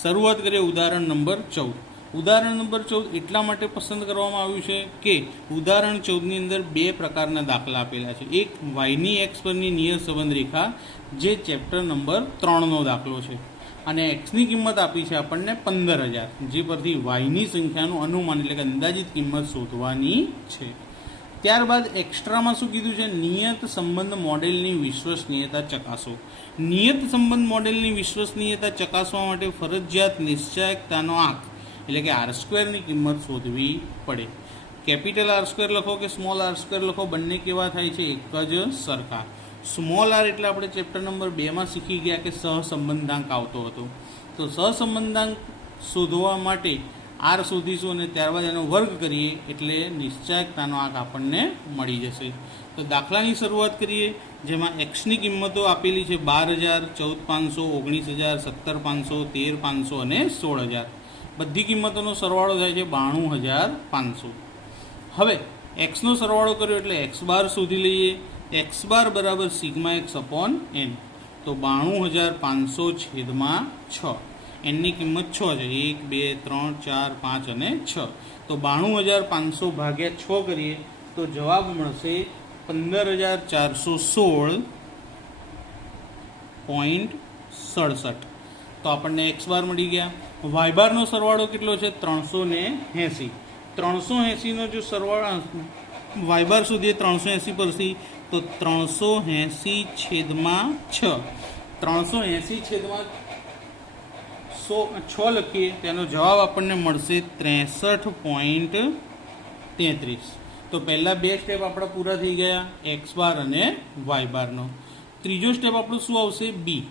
શરૂઆત કરીએ ઉદાહરણ નંબર 14। ઉદાહરણ નંબર 14 એટલા માટે પસંદ કરવામાં આવ્યું છે કે ઉદાહરણ 14ની અંદર બે પ્રકારના દાખલા આપેલા છે। એક વાયની એક્સ પરની નિયત સંબંધ રેખા, જે ચેપ્ટર નંબર 3નો દાખલો છે, અને એક્સની કિંમત આપી છે આપણને 15,000, જે પરથી વાયની સંખ્યાનું અનુમાન એટલે કે અંદાજિત કિંમત શોધવાની છે। ત્યારબાદ એક્સ્ટ્રામાં શું કીધું છે? નિયત સંબંધ મોડેલની વિશ્વસનીયતા ચકાસો। નિયત સંબંધ મોડેલની વિશ્વસનીયતા ચકાસવા માટે ફરજિયાત નિશ્ચાયકતાનો આંક એટલે કે R² કિંમત શોધવી પડે। કેપિટલ R² લખો કે સ્મોલ R² લખો, બંને કેવા થાય છે? એક જ સરખા। સ્મોલ આર એટલે આપણે ચેપ્ટર નંબર 2માં શીખી ગયા કે સહસંબંધાંક આવતો હતો, તો સહસંબંધાંક શોધવા માટે આર શોધીશું અને ત્યારબાદ એનો વર્ગ કરીએ એટલે નિશ્ચાયકતાનો આંક આપણને મળી જશે। તો દાખલાની શરૂઆત કરીએ, જેમાં એક્સની કિંમતો આપેલી છે 12,000, 14,500, 19,000, 17,500, 13,500 અને 16,000। બધી કિંમતોનો સરવાળો થાય છે 92,500। હવે એક્સનો સરવાળો કર્યો એટલે એક્સ બાર શોધી લઈએ। એક્સ બાર બરાબર સિગ્મા એક્સ અપોન એન, તો 92,500 છેદમાં 6, એનની કિંમત 6 છે, 1, 2, 3, 4, 5 અને 6, તો 92,500 ભાગ્યા 6 કરીએ તો જવાબ મળશે 15,416.67। તો આપણને એક્સ બાર મળી ગયા। વાય બારનો સરવાળો કેટલો છે? 380। 380નો જો સરવાળો વાય બાર શોધીએ 380 પરથી, તો 380 છેદમાં 6, 380 છેદમાં 6 લખીએ તેનો જવાબ આપણને મળશે 63.33। તો પહેલા બે સ્ટેપ આપણા પૂરા થઈ ગયા, એક્સ બાર અને વાય બારનો। ત્રીજો સ્ટેપ આપણું શું આવશે? બી।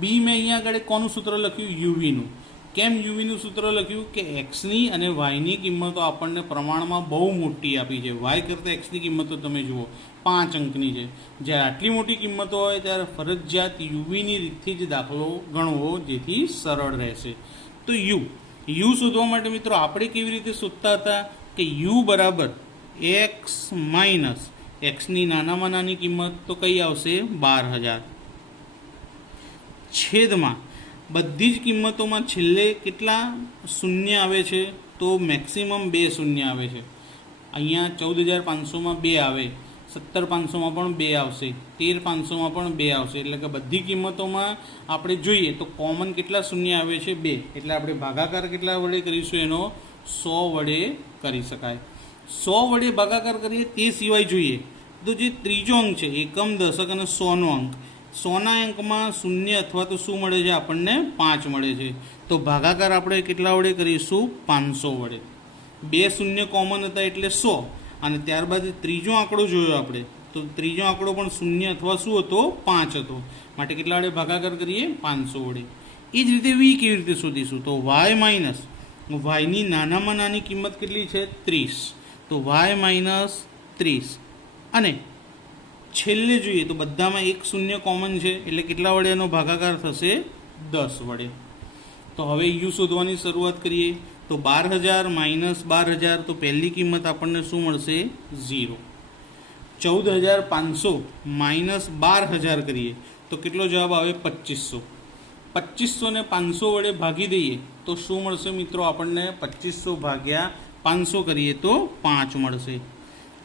બી મેં અહીંયા આગળ કોનું સૂત્ર લખ્યું? યુવીનું। કેમ યુવીનું સૂત્ર લખ્યું? કે એક્સની અને વાયની કિંમતો આપણને પ્રમાણમાં બહુ મોટી આપી છે। વાય કરતાં એક્સની કિંમતો તમે જુઓ 5 અંકની છે। જ્યારે આટલી મોટી કિંમતો હોય ત્યારે ફરજિયાત યુવીની રીતથી જ દાખલો ગણવો, જેથી સરળ રહેશે। તો યુ શોધવા માટે મિત્રો આપણે કેવી રીતે શોધતા હતા કે યુ બરાબર એક્સ માઇનસ એક્સની નાનામાં નાની કિંમત તો કઈ આવશે? 12,000 છેદમાં બધી જ કિંમતોમાં છેલ્લે કેટલા શૂન્ય આવે છે? તો મેક્સિમમ 2 શૂન્ય આવે છે। અહીંયા 14,500માં 2 આવે, 17,500માં પણ 2 આવશે, 13,500માં પણ 2 આવશે, એટલે કે બધી કિંમતોમાં આપણે જોઈએ તો કોમન કેટલા શૂન્ય આવે છે? 2, એટલે આપણે ભાગાકાર કેટલા વડે કરીશું? એનો 100 વડે કરી શકાય। 100 વડે ભાગાકાર કરીએ તે સિવાય જોઈએ તો જે ત્રીજો અંક છે, એકમ, દશક અને 100નો અંક, 100ના અંકમાં શૂન્ય અથવા તો શું મળે છે? આપણને 5 મળે છે। તો ભાગાકાર આપણે કેટલા વડે કરીશું? 500 વડે। 2 શૂન્ય કોમન હતા એટલે 100, અને ત્યારબાદ ત્રીજો આંકડો જોયો આપણે, તો ત્રીજો આંકડો પણ શૂન્ય અથવા શું હતો? 5 હતો, માટે કેટલા વડે ભાગાકાર કરીએ? 500 વડે। એ જ રીતે વી કેવી રીતે શોધીશું? તો વાય માઇનસ વાયની નાનામાં નાની કિંમત કેટલી છે? 30, તો વાય માઇનસ 30, અને છેલ્લે જોઈએ તો બધામાં એક શૂન્ય કોમન છે, એટલે કેટલા વડે એનો ભાગાકાર થશે? 10 વડે। તો હવે યુ શોધવાની શરૂઆત કરીએ, તો 12,000 માઇનસ 12,000, તો પહેલી કિંમત આપણને શું મળશે? 0। 14,500 માઇનસ 12,000 કરીએ તો કેટલો જવાબ આવે? 2,500। 2,500 ને 500 વડે ભાગી દઈએ તો શું મળશે મિત્રો? આપણને 2,500 ભાગ્યા 500 કરીએ તો 5 મળશે।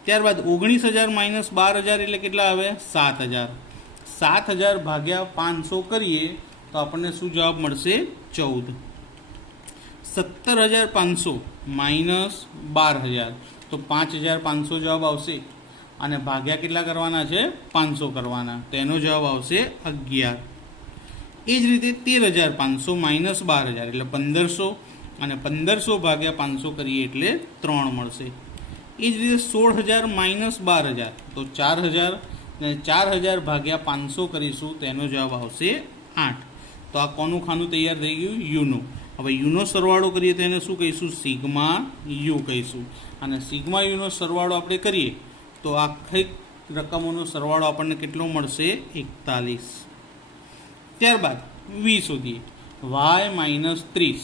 ત્યારબાદ 19,000 માઇનસ 12,000 એટલે કેટલા આવે? 7,000। 7,000 ભાગ્યા 500 કરીએ તો આપણને શું જવાબ મળશે? 14। 17,500 માઇનસ 12,000, તો 5,500 જવાબ આવશે, અને ભાગ્યા કેટલા કરવાના છે? 500 કરવાના, તો એનો જવાબ આવશે 11। એ જ રીતે 13,500 માઇનસ 12,000 એટલે 1,500, અને 1,500 ભાગ્યા 500 કરીએ એટલે 3 મળશે। એ જ રીતે 16,000 માઇનસ 12,000 તો 4,000, અને 4,000 ભાગ્યા 500 કરીશું તો એનો જવાબ આવશે 8। તો આ કોનું ખાનું તૈયાર થઈ ગયું? યુનું। હવે યુનો સરવાળો કરીએ તો એને શું કહીશું? સિગ્મા યુ કહીશું, અને સિગ્મા યુનો સરવાળો આપણે કરીએ તો આખી રકમોનો સરવાળો આપણને કેટલો મળશે? 41। ત્યારબાદ વી શોધીએ, વાય માઇનસ 30,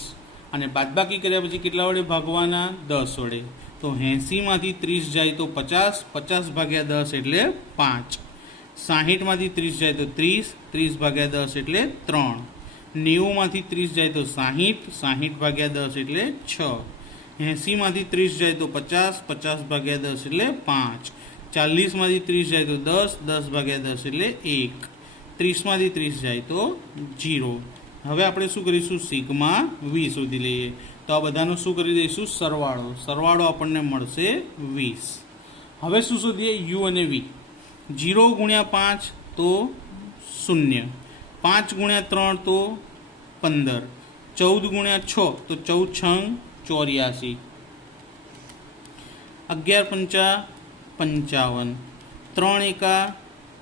અને બાદબાકી કર્યા પછી કેટલા વડે ભાગવાના? 10 વડે। તો 80માંથી 30 જાય તો 50, 50 ભાગ્યા 10 એટલે 5, 60માંથી 30 જાય તો 30, 30 ભાગ્યા 10 એટલે 3, 90માંથી 30 જાય તો 60, 60 ભાગ્યા 10 એટલે 6, 80માંથી 30 જાય તો 50, 50 ભાગ્યા 10 એટલે 5, 40માંથી 30 જાય તો 10, 10 ભાગ્યા 10 એટલે 1, 30માંથી 30 જાય તો 0. હવે આપણે શું કરીશું? સિગ્મા વી શોધી લઈએ. તો આ બધાનો શું કરી દઈશું? સરવાળો. સરવાળો આપણને મળશે 20. હવે શું શોધીએ? યુ અને વી. 0 ગુણ્યા 5 તો 0, 5 ગુણ્યા 3 તો 15, 14 ગુણ્યા 6 તો 14 × 84, 11 પંચા 55, 3 એકા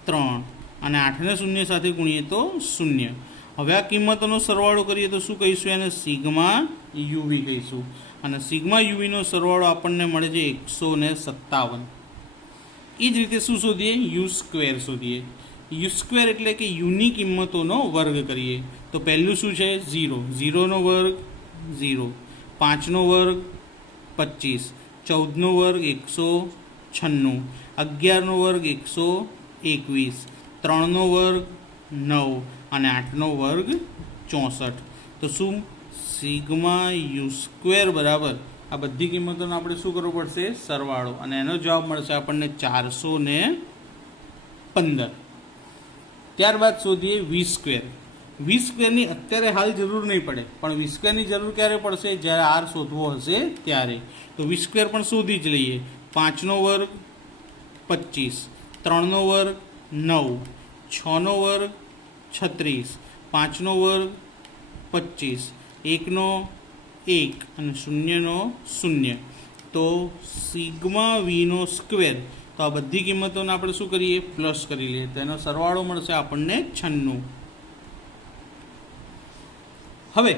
3 અને 8ને 0 સાથે ગુણીએ તો 0. હવે આ કિંમતોનો સરવાળો કરીએ તો શું કહીશું? એને સિગ્મા યુવી કહીશું. અને સિગ્મા યુવીનો સરવાળો આપણને મળે છે 157. એ જ રીતે શું શોધીએ? યુ સ્ક્વેર શોધીએ. યુ સ્ક્વેર એટલે કે યુની કિંમતોનો વર્ગ કરીએ. તો પહેલું શું છે? 0, 0નો વર્ગ 0, 5નો વર્ગ 25, 14નો વર્ગ 196, 11નો વર્ગ 121, 3નો વર્ગ 9 અને 8નો વર્ગ 64. તો શું? સિગ્મા યુ સ્ક્વેર બરાબર આ બધી કિંમતોનો આપણે શું કરવો પડશે? સરવાળો. અને એનો જવાબ મળશે આપણને 415. ત્યારબાદ શોધીએ વી સ્ક્વેર. વી સ્ક્વેરની અત્યારે હાલ જરૂર નહીં પડે, પણ વી સ્ક્વેરની જરૂર ક્યારે પડશે? જ્યારે આર શોધવો હશે ત્યારે. તો વી સ્ક્વેર પણ શોધી જ લઈએ. 5નો વર્ગ 25, 3નો વર્ગ 9, 6નો વર્ગ 36, 5નો વર્ગ 25, 1નો 1 અને 0નો 0. તો સિગ્મા વીનો સ્ક્વેર. તો આ બધી કિંમતોને આપણે શું કરીએ? પ્લસ કરી લઈએ. તેનો સરવાળો મળશે આપણને 96. હવે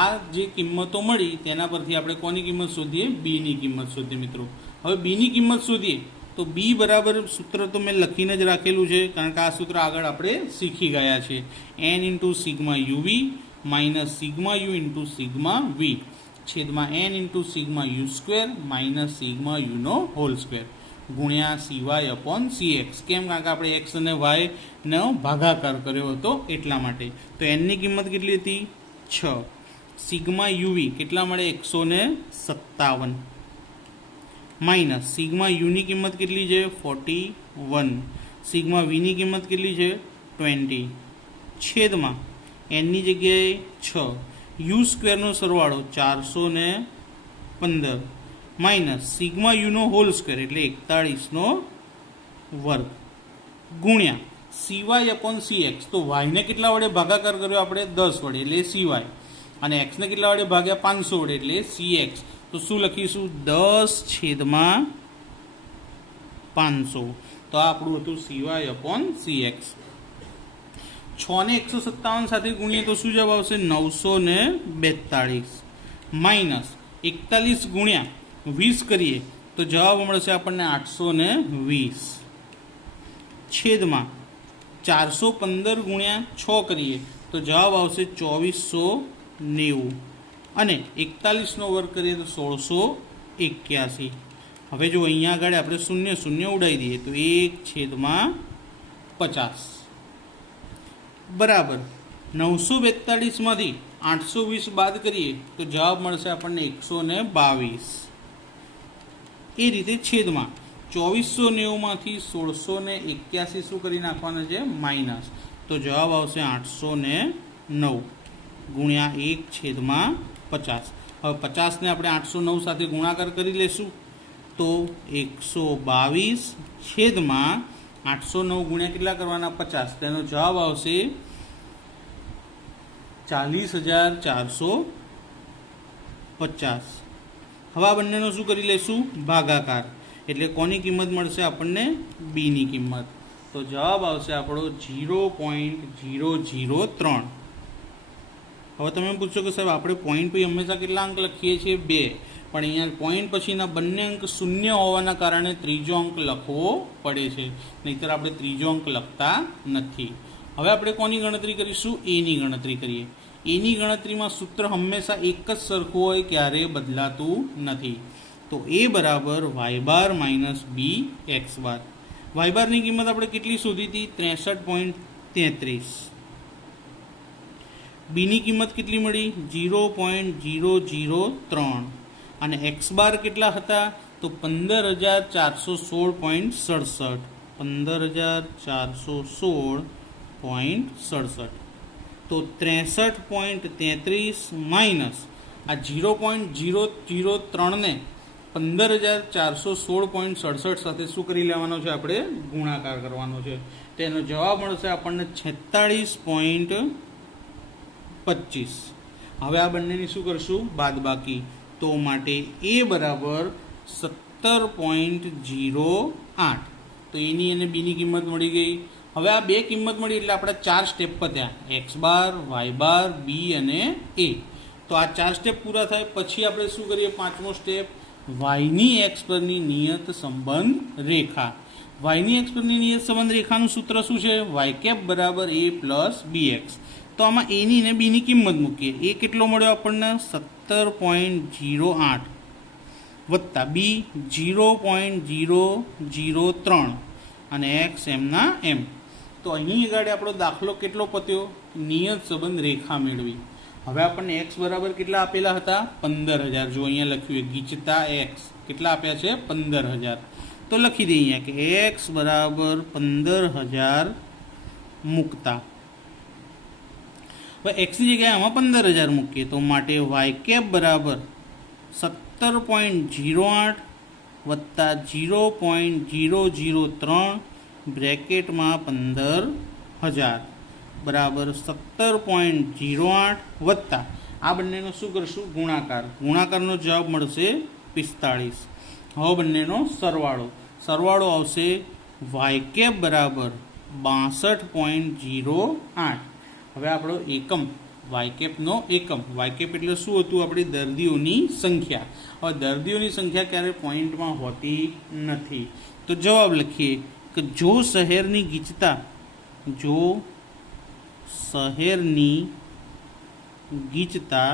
આ જે કિંમતો મળી તેના પરથી આપણે કોની કિંમત શોધીએ? બીની કિંમત શોધીએ મિત્રો. હવે બીની કિંમત શોધીએ તો બી બરાબર સૂત્ર તો મેં લખીને જ રાખેલું છે, કારણ કે આ સૂત્ર આગળ આપણે શીખી ગયા છે. n into sigma UV minus sigma U into sigma V છેદમાં n into sigma U square minus sigma યુનો હોલ સ્ક્વેર ગુણ્યા CY અપોન CX. કેમ? કારણ કે આપણે એક્સ અને વાયનો ભાગાકાર કર્યો હતો એટલા માટે. તો એનની કિંમત કેટલી હતી? 6. સિગ્મા યુવી કેટલા મળે? 157 માઇનસ સિગ્મા યુની કિંમત કેટલી છે? 41. સિગ્મા વીની કિંમત કેટલી છે? 20 છેદમાં એનની જગ્યાએ 6. યુ સ્ક્વેરનો સરવાળો 415 માઇનસ સિગ્મા યુનો હોલ સ્ક્વેર એટલે 41નો વર્ગ ગુણ્યા CY અપોન CX. તો વાયને કેટલા વડે ભાગાકાર કર્યો આપણે? 10 વડે એટલે CY, અને એક્સને કેટલા વડે ભાગ્યા? 500 વડે એટલે CX. તો શું લખીશું? 10/500. તો આ આપણું હતું CY અપોન CX. 6 ને 157 સાથે ગુણીએ તો શું જવાબ આવશે? 942 માઇનસ 41 ગુણ્યા 20 કરીએ તો જવાબ મળશે આપણને 820 છેદમાં 415 ગુણ્યા 6 કરીએ તો જવાબ આવશે 2490 અને 41નો વર્ગ કરીએ તો 1681. હવે જો અહીંયા આગળ આપણે 0 0 ઉડાવી દઈએ તો 1/50 બરાબર 942માંથી 820 બાદ કરીએ તો જવાબ મળશે આપણને 122. એ રીતે છેદમાં 2490માંથી 1681 શું કરી નાખવાના છે? માઇનસ. તો જવાબ આવશે 809 ગુણ્યા 1/50. હવે 50ને આપણે 809 સાથે ગુણાકાર કરી લઈશું તો 122 છેદમાં 809 ગુણ્યા કેટલા કરવાના? 50. તેનો જવાબ આવશે 40450. હવે આ બંનેનો શું કરી લઈશું? ભાગાકાર. એટલે કોની કિંમત મળશે આપણને? બીની કિંમત. તો જવાબ આવશે આપણો 0.003. હવે તમે પૂછશો કે સાહેબ આપણે પોઈન્ટ પછી હંમેશા કેટલા અંક લખીએ છીએ? 2. પણ અહીંયા પોઈન્ટ પછીના બંને અંક શૂન્ય હોવાના કારણે ત્રીજો અંક લખવો પડે છે, નહીંતર આપણે ત્રીજો અંક લખતા નથી. હવે આપણે કોની ગણતરી કરીશું? એની ગણતરી કરીએ. એની ગણતરીમાં સૂત્ર હંમેશા એક જ સરખું હોય, ક્યારેય બદલાતું નથી. તો એ બરાબર વાય બાર માઇનસ બી એક્સ બાર. વાય બારની કિંમત આપણે કેટલી શોધી હતી? 63.33. બીની કિંમત કેટલી મળી? 0.003 અને એક્સ બાર કેટલા હતા? તો 15,416.67. 15,416.67. તો 63.33 માઇનસ આ 0.003 ને 15,416.67 સાથે શું કરી લેવાનો છે? આપણે ગુણાકાર કરવાનો છે. તેનો જવાબ મળશે આપણને 46.25. હવે આ બંનેની શું કરશું? બાદબાકી. તો માટે એ બરાબર 17.08. તો એની અને બીની કિંમત મળી ગઈ. હવે આ બે કિંમત મળી એટલે આપણે 4 સ્ટેપ પત્યા: એક્સ બાર, વાય બાર, બી અને એ. તો આ 4 સ્ટેપ પૂરા થાય પછી આપણે શું કરીએ? પાંચમો સ્ટેપ, વાયની એક્સ પરની નિયત સંબંધ રેખા. વાયની એક્સ પરની નિયત સંબંધ રેખાનું સૂત્ર શું છે? વાય કેપ બરાબર એ પ્લસ બી એક્સ. તો આમાં એની અને બીની કિંમત મૂકીએ. એ કેટલો મળ્યો આપણને? 17.08 વત્તા બી 0.003 અને એક્સ એમના એમ. તો અહીં આગળ આપણો દાખલો કેટલો પત્યો? નિયત સંબંધ રેખા મેળવી. હવે આપણને એક્સ બરાબર કેટલા આપેલા હતા? 15,000. જો અહીંયા લખ્યું ગીચતા એક્સ કેટલા આપ્યા છે? 15,000. તો લખી દઈએ અહીંયા કે એક્સ બરાબર 15,000 મૂકતા. હવે એક્સની જગ્યાએ આમાં 15,000 મૂકીએ તો માટે વાય કેપ બરાબર 17.08 વત્તા 0.003 બ્રેકેટમાં 15,000 બરાબર 17.08 વત્તા આ બંનેનો શું કરશું? ગુણાકાર. ગુણાકારનો જવાબ મળશે 45. હવે બંનેનો સરવાળો આવશે વાય કેપ બરાબર 62.08. હવે આપણો એકમ વાય કેપનો એકમ. વાય કેપ એટલે શું હતું? આપણી દર્દીઓની સંખ્યા. હવે દર્દીઓની સંખ્યા ક્યારે પોઈન્ટમાં હોતી નથી. તો જવાબ લખીએ કે જો શહેરની ગીચતા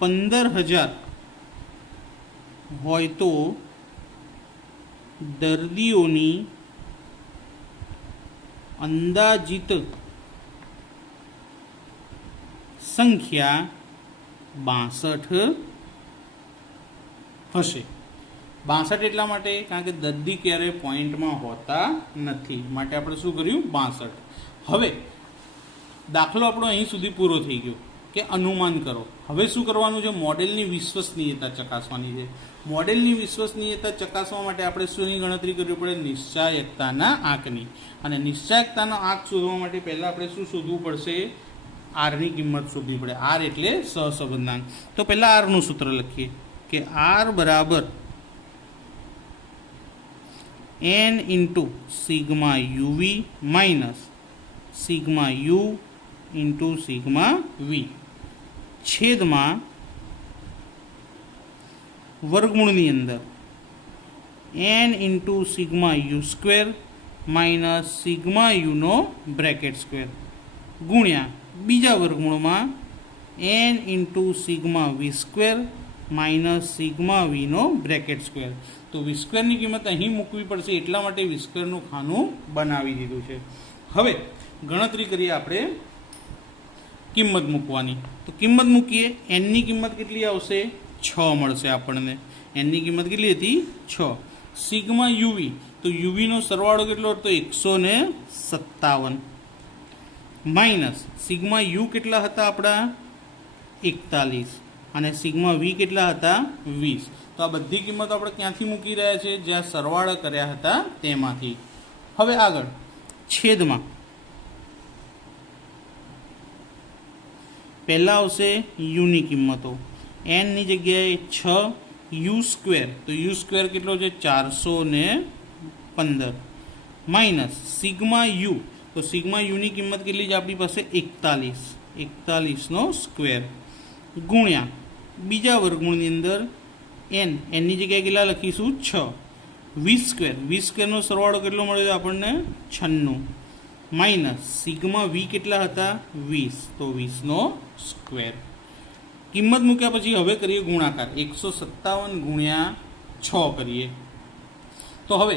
15,000 હોય તો દર્દીઓની અંદાજિત સંખ્યા 62 હશે. 62 એટલા માટે કારણ કે દર્દી ક્યારેય પોઈન્ટમાં હોતા નથી, માટે આપણે શું કર્યું? 62. હવે દાખલો આપણો અહીં સુધી પૂરો થઈ ગયો કે અનુમાન કરો. હવે શું કરવાનું છે? મોડેલની વિશ્વસનીયતા ચકાસવાની છે. મોડેલની વિશ્વસનીયતા ચકાસવા માટે આપણે શોની ગણતરી કરવી પડે? નિશ્ચાયકતાના આંકની. અને નિશ્ચાયકતાનો આંક શોધવા માટે પહેલાં આપણે શું શોધવું પડશે? આરની કિંમત શોધવી પડે. આર એટલે સહસંબંધાંક. તો પહેલાં આરનું સૂત્ર લખીએ કે આર બરાબર n into sigma UV minus sigma U into sigma V છેદમાં વર્ગમૂળની અંદર n into sigma U square minus sigma યુનો બ્રેકેટ સ્ક્વેર ગુણ્યા બીજા વર્ગમૂળમાં n into sigma V square minus sigma વીનો બ્રેકેટ સ્ક્વેર. તો વી સ્ક્વેરની કિંમત અહીં મૂકવી પડશે, એટલા માટે વી સ્ક્વેરનું ખાનું બનાવી દીધું છે. હવે ગણતરી કરીએ આપણે કિંમત મૂકવાની. તો કિંમત મૂકીએ. એનની કિંમત કેટલી આવશે? 6 મળશે આપણને. એનની કિંમત કેટલી હતી? 6. સિગ્મા યુવી, તો યુવીનો સરવાળો કેટલો હતો? 157 માઇનસ સિગ્મા યુ કેટલા હતા આપણા? 41 અને સિગ્મા વી કેટલા હતા? 20. તો આ બધી કિંમતો આપણે ક્યાંથી મૂકી રહ્યા છે? જ્યાં સરવાળા કર્યા હતા તેમાંથી. હવે આગળ છેદમાં પહેલાં આવશે યુની કિંમતો. એનની જગ્યાએ 6 યુ સ્ક્વેર, તો યુ સ્ક્વેર કેટલો છે? 415 માઇનસ સિગ્મા યુ, તો સિગ્મા યુની કિંમત કેટલી છે આપણી પાસે? 41નો સ્ક્વેર ગુણ્યા બીજા વર્ગમૂળની અંદર એનની જગ્યાએ કેટલા લખીશું? 6 વી સ્ક્વેર, વી સ્ક્વેરનો સરવાળો કેટલો મળે છે આપણને? 96 માઇનસ સિગ્મા વી કેટલા હતા? 20, તો 20નો સ્ક્વેર. કિંમત મૂક્યા પછી હવે કરીએ ગુણાકાર. 157 ગુણ્યા 6 કરીએ. તો હવે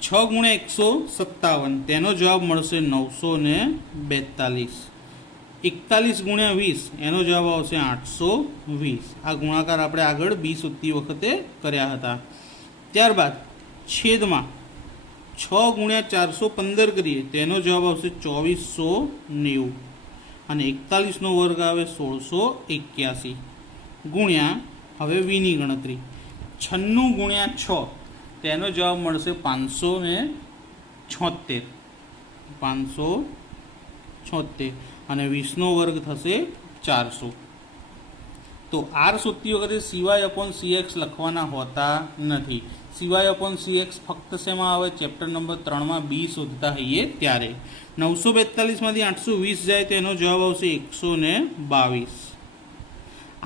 6 ગુણ્યા 157, તેનો જવાબ મળશે 942. 41 ગુણ્યા 20 એનો જવાબ આવશે 820. આ ગુણાકાર આપણે આગળ બી શોધતી વખતે કર્યા હતા. ત્યારબાદ છેદમાં 6 ગુણ્યા 415 કરીએ તેનો જવાબ આવશે 2490 અને 41નો વર્ગ આવે 1681 ગુણ્યા હવે વીની ગણતરી 96 ગુણ્યા 6 તેનો જવાબ મળશે 576 અને 20નો વર્ગ થશે 400. તો આર શોધતી વખતે સિવાય અપોન CX લખવાના હોતા નથી. સિવાય અપોન CX ફક્ત શેમાં આવે? ચેપ્ટર નંબર 3માં બી શોધતા હોઈએ ત્યારે. 942માંથી 820 જાય તો એનો જવાબ આવશે 122.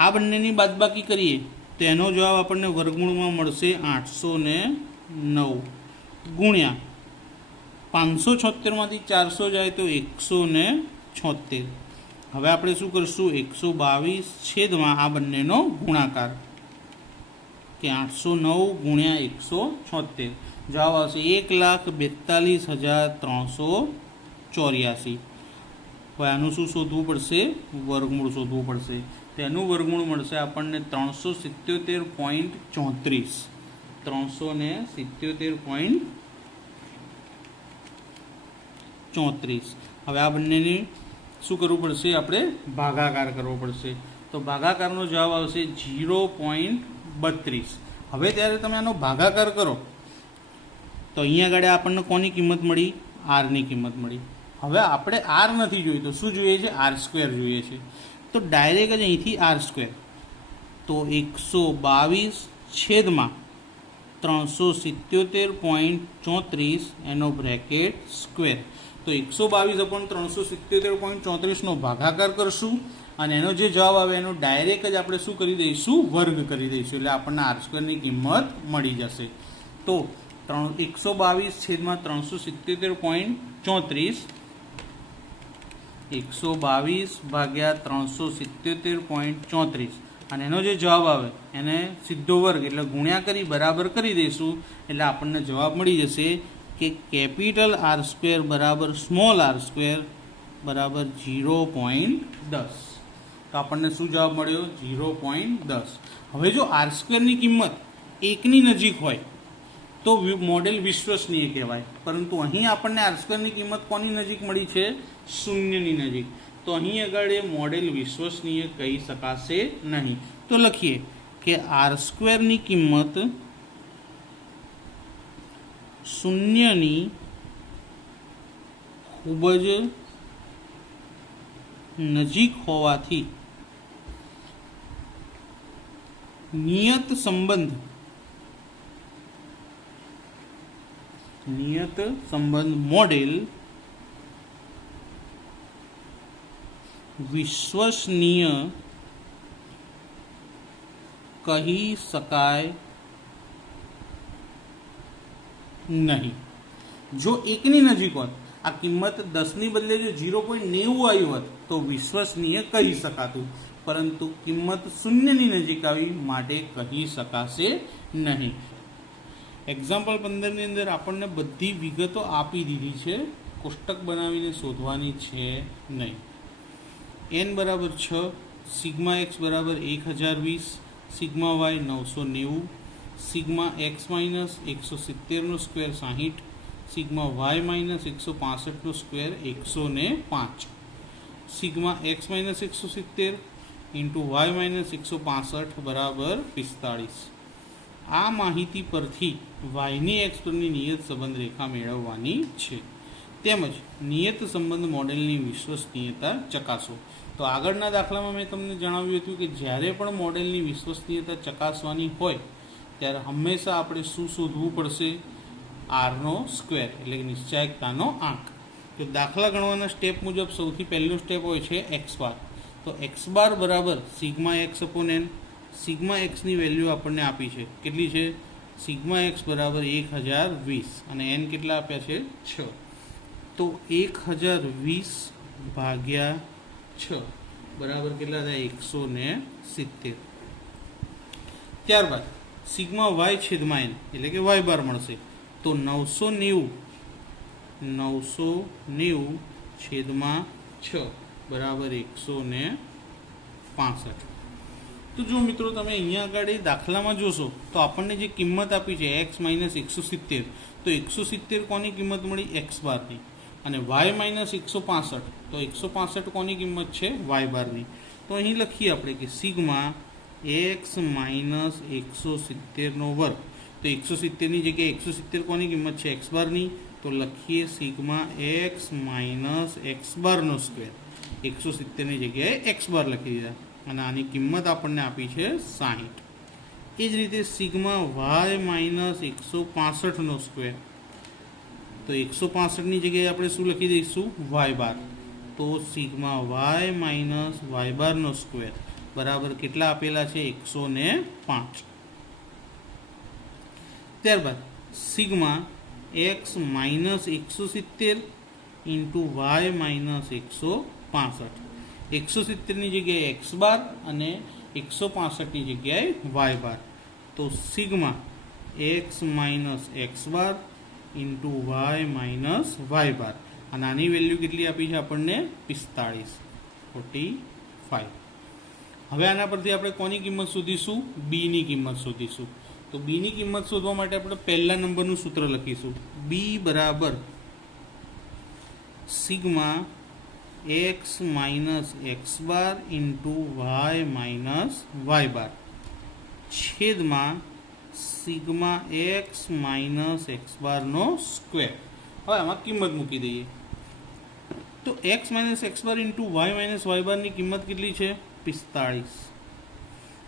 આ બંનેની બાદબાકી કરીએ તો એનો જવાબ આપણને વર્ગમૂળમાં મળશે 809 ગુણ્યા 576માંથી 400 જાય તો 176. હવે આપણે શું કરશું? 122 છેદમાં આ બંનેનો ગુણાકાર કે 809 ગુણ્યા 176 જવાબ આવશે 1,42,384. હવે આનું શું શોધવું પડશે? વર્ગમૂળ શોધવું પડશે. તેનું વર્ગમૂળ મળશે આપણને 377.34. 377.34. હવે આ બંનેની શું કરવું પડશે? આપણે ભાગાકાર કરવો પડશે. તો ભાગાકારનો જવાબ આવશે 0.32. હવે ત્યારે તમે આનો ભાગાકાર કરો તો અહીંયા આગળ આપણને કોની કિંમત મળી? આરની કિંમત મળી. હવે આપણે આર નથી જોઈએ તો શું જોઈએ છે? R² જોઈએ છે. તો ડાયરેક્ટ જ અહીંથી R². તો 122 છેદમાં 377.34 એનો બ્રેકેટ સ્ક્વેર. તો 122/377.34નો ભાગાકાર કરશું અને એનો જે જવાબ આવે એનો ડાયરેક્ટ જ આપણે શું કરી દઈશું? વર્ગ કરી દઈશું. એટલે આપણને R²ની કિંમત મળી જશે. તો 122 છેદમાં 377.34 122 ભાગ્યા 377.34 અને એનો જે જવાબ આવે એને સીધો વર્ગ એટલે ગુણ્યા કરી બરાબર કરી દઈશું. એટલે આપણને જવાબ મળી જશે કે કેપિટલ R² બરાબર સ્મોલ R² બરાબર 0.10. તો આપણને શું જવાબ મળ્યો? 0.10. હવે જો R²ની કિંમત 1ની નજીક હોય તો મોડેલ વિશ્વસનીય કહેવાય. પરંતુ અહીં આપણને R²ની કિંમત કોની નજીક મળી છે? 0ની નજીક. તો અહીં આગળ એ મોડેલ વિશ્વસનીય કહી શકાશે નહીં. તો લખીએ કે R²ની કિંમત 0ની ખૂબ જ નજીક હોવાથી નિયત સંબંધ મોડેલ વિશ્વસનીય કહી શકાય નહીં. જો 1ની નજીક હોત, આ કિંમત 10ની બદલે જો 0.90 આવી હોત તો વિશ્વસનીય કહી શકાતું. પરંતુ કિંમત 0ની નજીક આવી માટે કહી શકાશે નહીં. એક્ઝામ્પલ 15ની અંદર આપણને બધી વિગતો આપી દીધી છે. કોષ્ટક બનાવીને શોધવાની છે નહીં. n બરાબર 6, સિગ્મા x બરાબર 1020, sigma y 990, sigma x minus 170નો સ્ક્વેર 60, સિગ્મા y માઇનસ 165નો square 105, sigma x minus 170 into y minus 165 બરાબર 45. આ માહિતી પરથી yની x પરની નિયત સંબંધ રેખા મેળવવાની છે. તેમજ નિયત સંબંધ મોડેલની વિશ્વસનીયતા ચકાસો. તો આગળના દાખલામાં મેં તમને જણાવ્યું હતું કે જ્યારે પણ મોડેલની વિશ્વસનીયતા ચકાસવાની હોય ત્યારે હંમેશા આપણે શું શોધવું પડશે? આરનો સ્ક્વેર એટલે કે નિશ્ચાયકતાનો આંક. તો દાખલા ગણવાના સ્ટેપ મુજબ સૌથી પહેલું સ્ટેપ હોય છે એક્સ બાર. તો એક્સ બાર બરાબર sigma X upon N. Sigma એક્સની વેલ્યુ આપણને આપી છે. કેટલી છે? સિગ્મા એક્સ બરાબર 1020 અને એન કેટલા આપ્યા છે? 6. તો 1020 ભાગ્યા 6 બરાબર કેટલા થાય? 170. ત્યારબાદ સિગ્મા વાય છેદમાં એન એટલે કે વાય બાર મળશે. તો 990 છેદમાં 6 બરાબર 165. તો જો મિત્રો તમે અહીંયા આગળ દાખલામાં જોશો તો આપણને જે કિંમત આપી છે x - 170, તો 170 કોની કિંમત મળી? x બારની. અને y - 165, તો 165 કોની કિંમત છે? y બારની. તો અહીં લખીએ આપણે કે સિગ્મા x - 170 વર્ગ. તો 170ની જગ્યાએ 170 કોની કિંમત છે? x બારની. તો લખીએ સિગ્મા x - x બારનો સ્ક્વેર. 170ની જગ્યાએ x બાર લખી દીધા અને આની કિંમત આપણને આપી છે 60. એ જ રીતે સિગ્મા y - 165નો સ્ક્વેર. તો 165ની જગ્યાએ આપણે શું લખી દઈશું? y બાર. તો સિગ્મા y - y બારનો સ્ક્વેર બરાબર કેટલા આપેલા છે? 105. ત્યારબાદ સિગ્મા x - 170 ઇન્ટુ y - 165. 170ની જગ્યાએ x બાર અને 165ની જગ્યાએ y બાર. તો સિગ્મા x - x બાર ઇન્ટુ y - y બાર. અને આની વેલ્યુ કેટલી આપી છે આપણને? 45. હવે આના પરથી આપણે કોની કિંમત શોધીશું? બીની કિંમત શોધીશું. તો બીની કિંમત શોધવા માટે આપણે પહેલા નંબરનું સૂત્ર લખીશું. બી બરાબર સિગ્મા x - x બાર ઇન્ટુ y - y બાર છેદમાં સિગ્મા x - x બારનો સ્ક્વેર. હવે આમાં કિંમત મૂકી દઈએ. તો x - x બાર ઇન્ટુ y - y બારની કિંમત કેટલી છે? 45.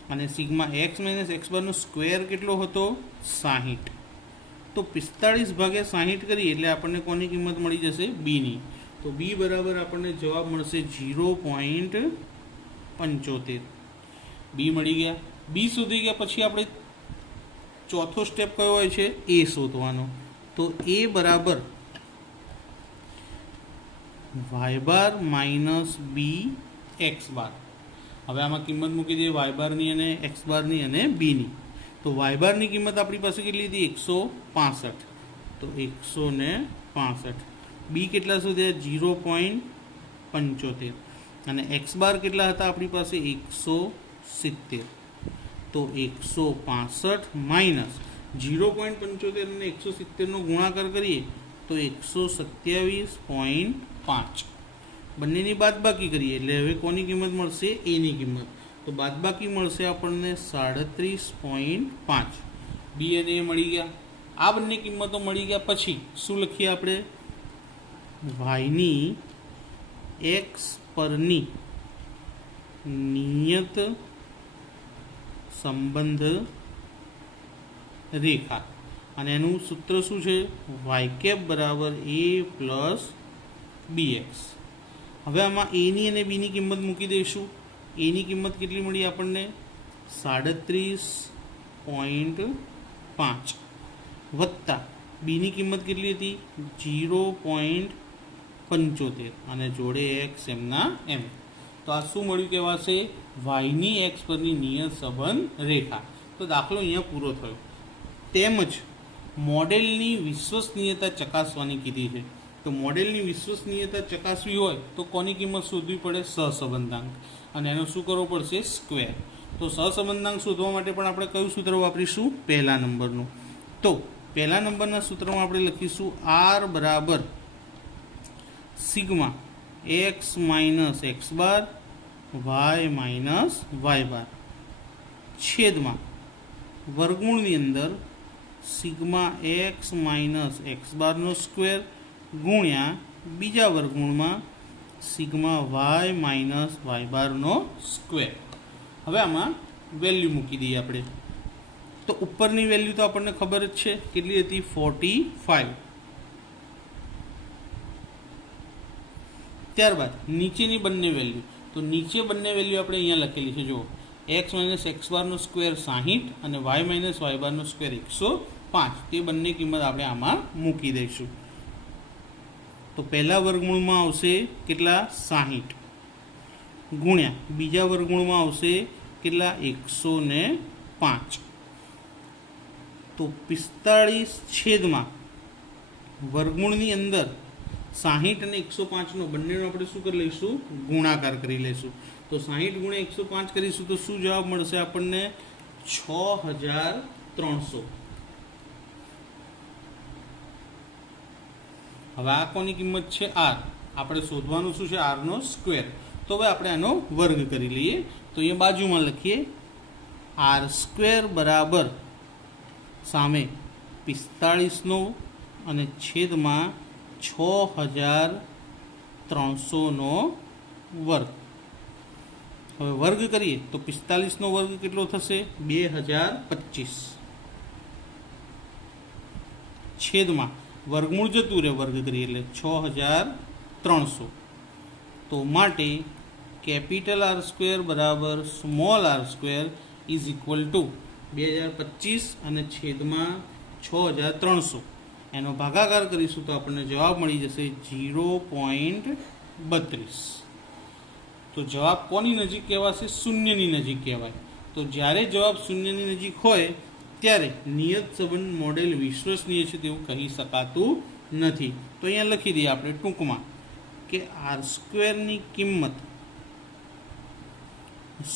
અને સિગ્મા x - x બારનો સ્ક્વેર કેટલો હતો? 60. તો 45 ભાગ્યા 60 કરીએ એટલે આપણને કોની કિંમત મળી જશે? બીની. તો બી બરાબર આપણને જવાબ મળશે 0.75. બી મળી ગયા. બી શોધી ગયા પછી આપણે ચોથો સ્ટેપ કયો હોય છે? એ શોધવાનો. તો એ બરાબર y બાર માઇનસ બી એક્સ બાર. હવે આમાં કિંમત મૂકી દઈએ y બારની અને x બારની અને બીની. તો y બારની કિંમત આપણી પાસે કેટલી હતી? 165. તો 165. બી કેટલા શોધ્યા? 0.75. અને x બાર કેટલા હતા આપણી પાસે? 170. તો 165 માઇનસ 0.75 અને 170નો ગુણાકાર કરીએ તો 127.5. બંનેની બાદબાકી કરીએ એટલે હવે કોની કિંમત મળશે? એની કિંમત. તો બાદબાકી મળશે આપણને 37.5. બી અને એ મળી ગયા. આ બંને કિંમતો મળી ગયા પછી શું લખીએ આપણે? વાયની એક્સ પરની નિયત સંબંધ રેખા. અને એનું સૂત્ર શું છે? વાય કેપ બરાબર એ પ્લસ બીએક્સ. હવે આમાં એની અને બીની કિંમત મૂકી દઈશું. એની કિંમત કેટલી મળી આપણને? 37.5 વત્તા બીની કિંમત કેટલી હતી? 0.75 અને જોડે એક્સ એમના એમ. તો આ શું મળ્યું કહેવાશે? વાયની એક્સ પરની નિયત સંબંધ રેખા. તો દાખલો અહીંયા પૂરો થયો. તેમજ મોડેલની વિશ્વસનીયતા ચકાસવાની કીધી છે. તો મોડેલની વિશ્વસનીયતા ચકાસવી હોય તો કોની કિંમત શોધવી પડે? સહસંબંધાંક. અને એનો શું કરવો પડશે? સ્ક્વેર. તો સહસંબંધાંક શોધવા માટે પણ આપણે કયું સૂત્ર વાપરીશું? પહેલા નંબરનું. તો પહેલા નંબરના સૂત્રમાં આપણે લખીશું આર બરાબર sigma x minus x bar Y minus Y બાર છેદમાં વર્ગમૂળની અંદર સિગ્મા એક્સ માઇનસ એક્સ બારનો સ્ક્વેર ગુણ્યા બીજા વર્ગમૂળમાં સિગ્મા વાય માઇનસ વાય બારનો સ્ક્વેર. હવે આમાં વેલ્યુ મૂકી દઈએ આપણે. તો ઉપરની વેલ્યુ તો આપણને ખબર જ છે કેટલી હતી? 45. ત્યારબાદ નીચેની બંને વેલ્યુ. તો નીચે બંને વેલ્યુ આપણે અહીંયા લખેલી છે. જુઓ, એક્સ માઇનસ એક્સ બારનો સ્ક્વેર 60 અને વાય માઇનસ વાય બારનો સ્ક્વેર 105. તે બંને કિંમત આપણે આમાં મૂકી દઈશું. તો પહેલા વર્ગમૂળમાં આવશે કેટલા? 60 ગુણ્યા બીજા વર્ગમૂળમાં આવશે કેટલા? 105. તો 45 છેદમાં વર્ગમૂળની અંદર 60 અને 105નો બંનેનો આપણે શું કરી લઈશું? ગુણાકાર કરી લઈશું. તો 60 ગુણ્યા 105 કરીશું તો શું જવાબ મળશે આપણને? 6300. હવે આ કોની કિંમત છે? r. આપણે શોધવાનું શું છે? r નો સ્ક્વેર. તો હવે આપણે આનો વર્ગ કરી લઈએ. તો અહીંયા બાજુમાં લખીએ r સ્ક્વેર બરાબર સામે 45નો અને છેદમાં 6300નો વર્ગ. હવે વર્ગ કરીએ તો 45નો વર્ગ કેટલો થશે? 2025. છેદમાં વર્ગમૂળ જતું રહે, વર્ગ કરીએ એટલે 6300. તો માટે કેપિટલ R સ્ક્વેર બરાબર small r square is equal two 2025 અને છેદમાં 6300. એનો ભાગાકાર કરીશું તો આપણને જવાબ મળી જશે 0.32. તો જવાબ કોની નજીક કહેવાશે? શૂન્યની નજીક કહેવાય. તો જ્યારે જવાબ શૂન્યની નજીક હોય ત્યારે નિયત સંબંધ મોડેલ વિશ્વસનીય છે તેવું કહી શકાતું નથી. તો અહીંયા લખી દઈએ આપણે ટૂંકમાં કે r સ્ક્વેરની કિંમત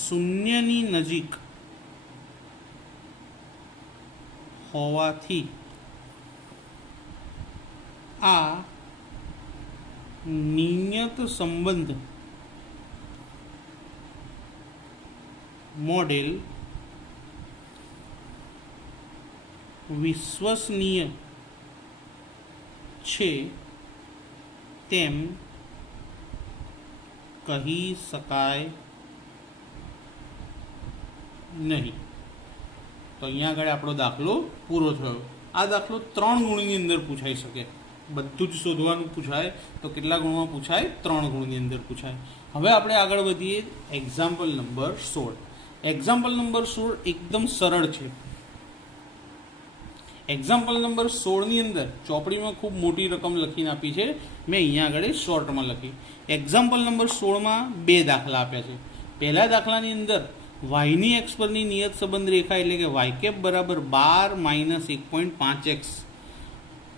શૂન્યની નજીક હોવાથી આ નિયત સંબંધ મોડેલ વિશ્વસનીય છે તેમ કહી શકાય નહીં. તો અહીંયા આગળ આપણો દાખલો પૂરો થયો. આ દાખલો 3 ગુણની અંદર પૂછાઈ શકે. બધું જ શોધવાનું પૂછાય તો કેટલા ગુણમાં પૂછાય? 3 ગુણની અંદર પૂછાય. હવે આપણે આગળ વધીએ એક્ઝામ્પલ નંબર 16. એક્ઝામ્પલ નંબર 16 એકદમ સરળ છે. એક્ઝામ્પલ નંબર 16ની અંદર ચોપડીમાં ખૂબ મોટી રકમ લખીને આપી છે, મેં અહીંયા આગળ શોર્ટમાં લખી. એક્ઝામ્પલ નંબર 16માં 2 દાખલા આપ્યા છે. પહેલા દાખલાની અંદર વાયની એક્સ પરની નિયત સંબંધ રેખા એટલે કે વાય કેપ બરાબર 12 - 1.5x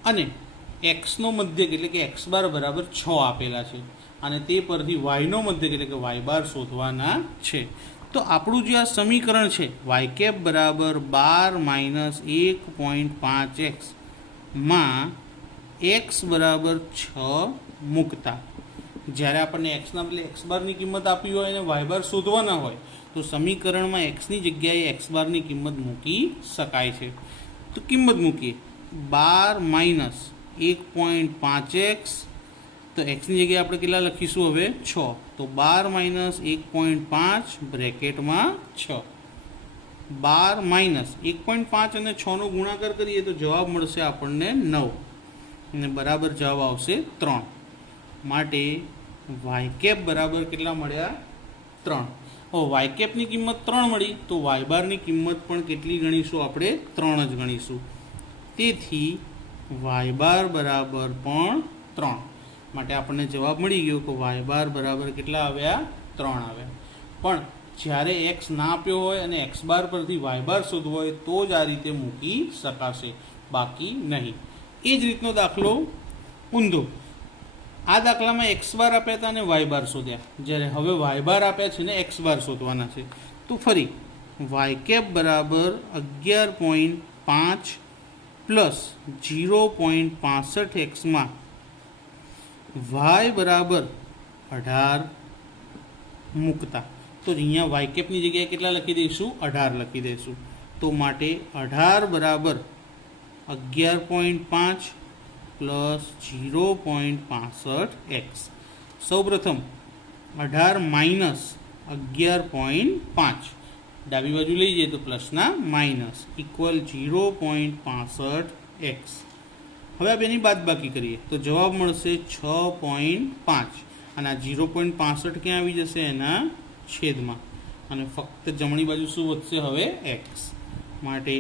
અને એક્સનો મધ્યક એટલે કે એક્સ બાર બરાબર 6 આપેલા છે અને તે પરથી વાયનો મધ્યક એટલે કે વાય બાર શોધવાના છે. તો આપણું જે આ સમીકરણ છે વાય કેપ બરાબર 12 - 1.5x માં એક્સ બરાબર 6 મૂકતા જ્યારે આપણને એક્સના બદલે એક્સ બારની કિંમત આપી હોય અને વાય બાર શોધવાના હોય તો સમીકરણમાં એક્સની જગ્યાએ એક્સ બારની કિંમત મૂકી શકાય છે. તો કિંમત મૂકીએ 12 - 1.5x. તો એક્સની જગ્યાએ આપણે કેટલા લખીશું? હવે 6. તો 12 - 1.5 બ્રેકેટમાં 6. 12 - 1.5 અને 6નો ગુણાકાર કરીએ તો જવાબ મળશે આપણને 9 અને બરાબર જવાબ આવશે 3. માટે વાય કેપ બરાબર કેટલા મળ્યા? 3. વાય કેપની કિંમત 3 મળી તો વાય બારની કિંમત પણ કેટલી ગણીશું આપણે? 3 જ ગણીશું. તેથી વાય બાર બરાબર પણ 3. માટે આપણને જવાબ મળી ગયો કે વાય બાર બરાબર કેટલા આવ્યા? 3 આવ્યા. પણ જ્યારે એક્સ ના આપ્યો હોય અને એક્સ બાર પરથી વાય બાર શોધવો હોય તો જ આ રીતે મૂકી શકાશે, બાકી નહીં. એ જ રીતનો દાખલો ઊંધો. આ દાખલામાં એક્સ બાર આપ્યા હતા અને વાય બાર શોધ્યા, જ્યારે હવે વાય બાર આપ્યા છે ને એક્સ બાર શોધવાના છે. તો ફરી વાય કેપ બરાબર 11.5 પ્લસ 0.65x માં વાય બરાબર 18 મૂકતા. તો અહીંયા વાય કેપની જગ્યાએ કેટલા લખી દઈશું? 18 લખી દઈશું. તો માટે 18 બરાબર 11.5 પ્લસ 0.65x. સૌપ્રથમ 18 માઇનસ 11.5 ડાબી બાજુ લઈ જઈએ તો પ્લસના માઇનસ ઇક્વલ 0.65x. હવે આ બેની બાદબાકી કરીએ તો જવાબ મળશે 6.5 અને આ 0.65 ક્યાં આવી જશે? એના છેદમાં. અને ફક્ત જમણી બાજુ શું વધશે હવે? x. માટે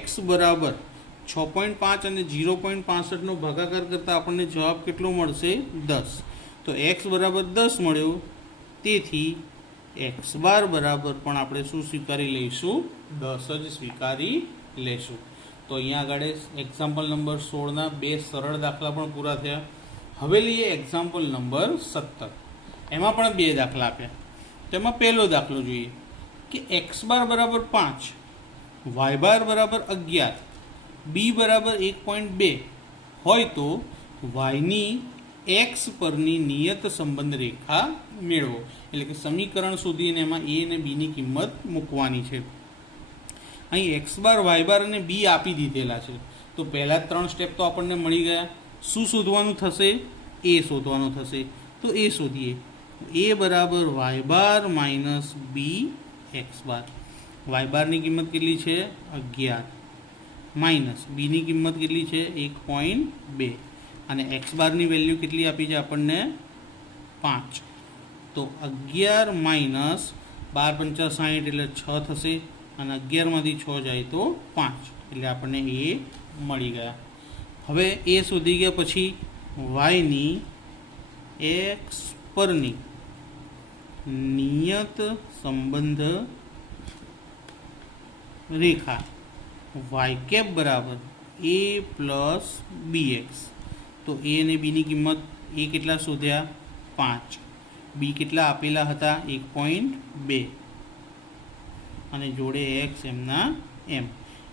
x બરાબર 6.5 અને 0.65નો ભાગાકાર કરતાં આપણને જવાબ કેટલો મળશે? 10. તો x બરાબર 10 મળ્યો. તેથી એક્સ બાર બરાબર પણ આપણે શું સ્વીકારી લઈશું? 10 જ સ્વીકારી લેશું. તો અહીંયા આગળ એક્ઝામ્પલ નંબર 16ના 2 સરળ દાખલા પણ પૂરા થયા. હવે લઈએ એક્ઝામ્પલ નંબર 17. એમાં પણ બે દાખલા આપ્યા. તેમાં પહેલો દાખલો જોઈએ કે એક્સ બાર બરાબર 5, વાય બાર બરાબર 11, બી બરાબર 1.2 હોય તો વાયની એક્સ પરની નિયત સંબંધ રેખા મેળવો. એટલે કે સમીકરણ શોધીને એમાં એ અને બીની કિંમત મૂકવાની છે. અહીં એક્સ બાર, વાય બાર અને બી આપી દીધેલા છે. તો પહેલા 3 સ્ટેપ તો આપણને મળી ગયા. શું શોધવાનું થશે? એ શોધવાનું થશે. તો એ શોધીએ. એ બરાબર વાય બાર માઇનસ બી એક્સ બાર. વાય બારની કિંમત કેટલી છે? 11 માઇનસ બીની કિંમત કેટલી છે? 1.2 અને એક્સ બારની વેલ્યુ કેટલી આપી છે આપણને? 5. તો 11 માઇનસ 12 × 5 = 60 એટલે 6 થશે અને 11માંથી 6 જાય તો 5 એટલે આપણને એ મળી ગયા. હવે એ શોધી ગયા પછી વાયની એક્સ પરની નિયત સંબંધ રેખા વાય કેપ બરાબર એ પ્લસ બી એક્સ. તો એ અને બીની કિંમત એ કેટલા શોધ્યા? 5. બી કેટલા આપેલા હતા? 1.2 અને જોડે એક્સ એમના એમ.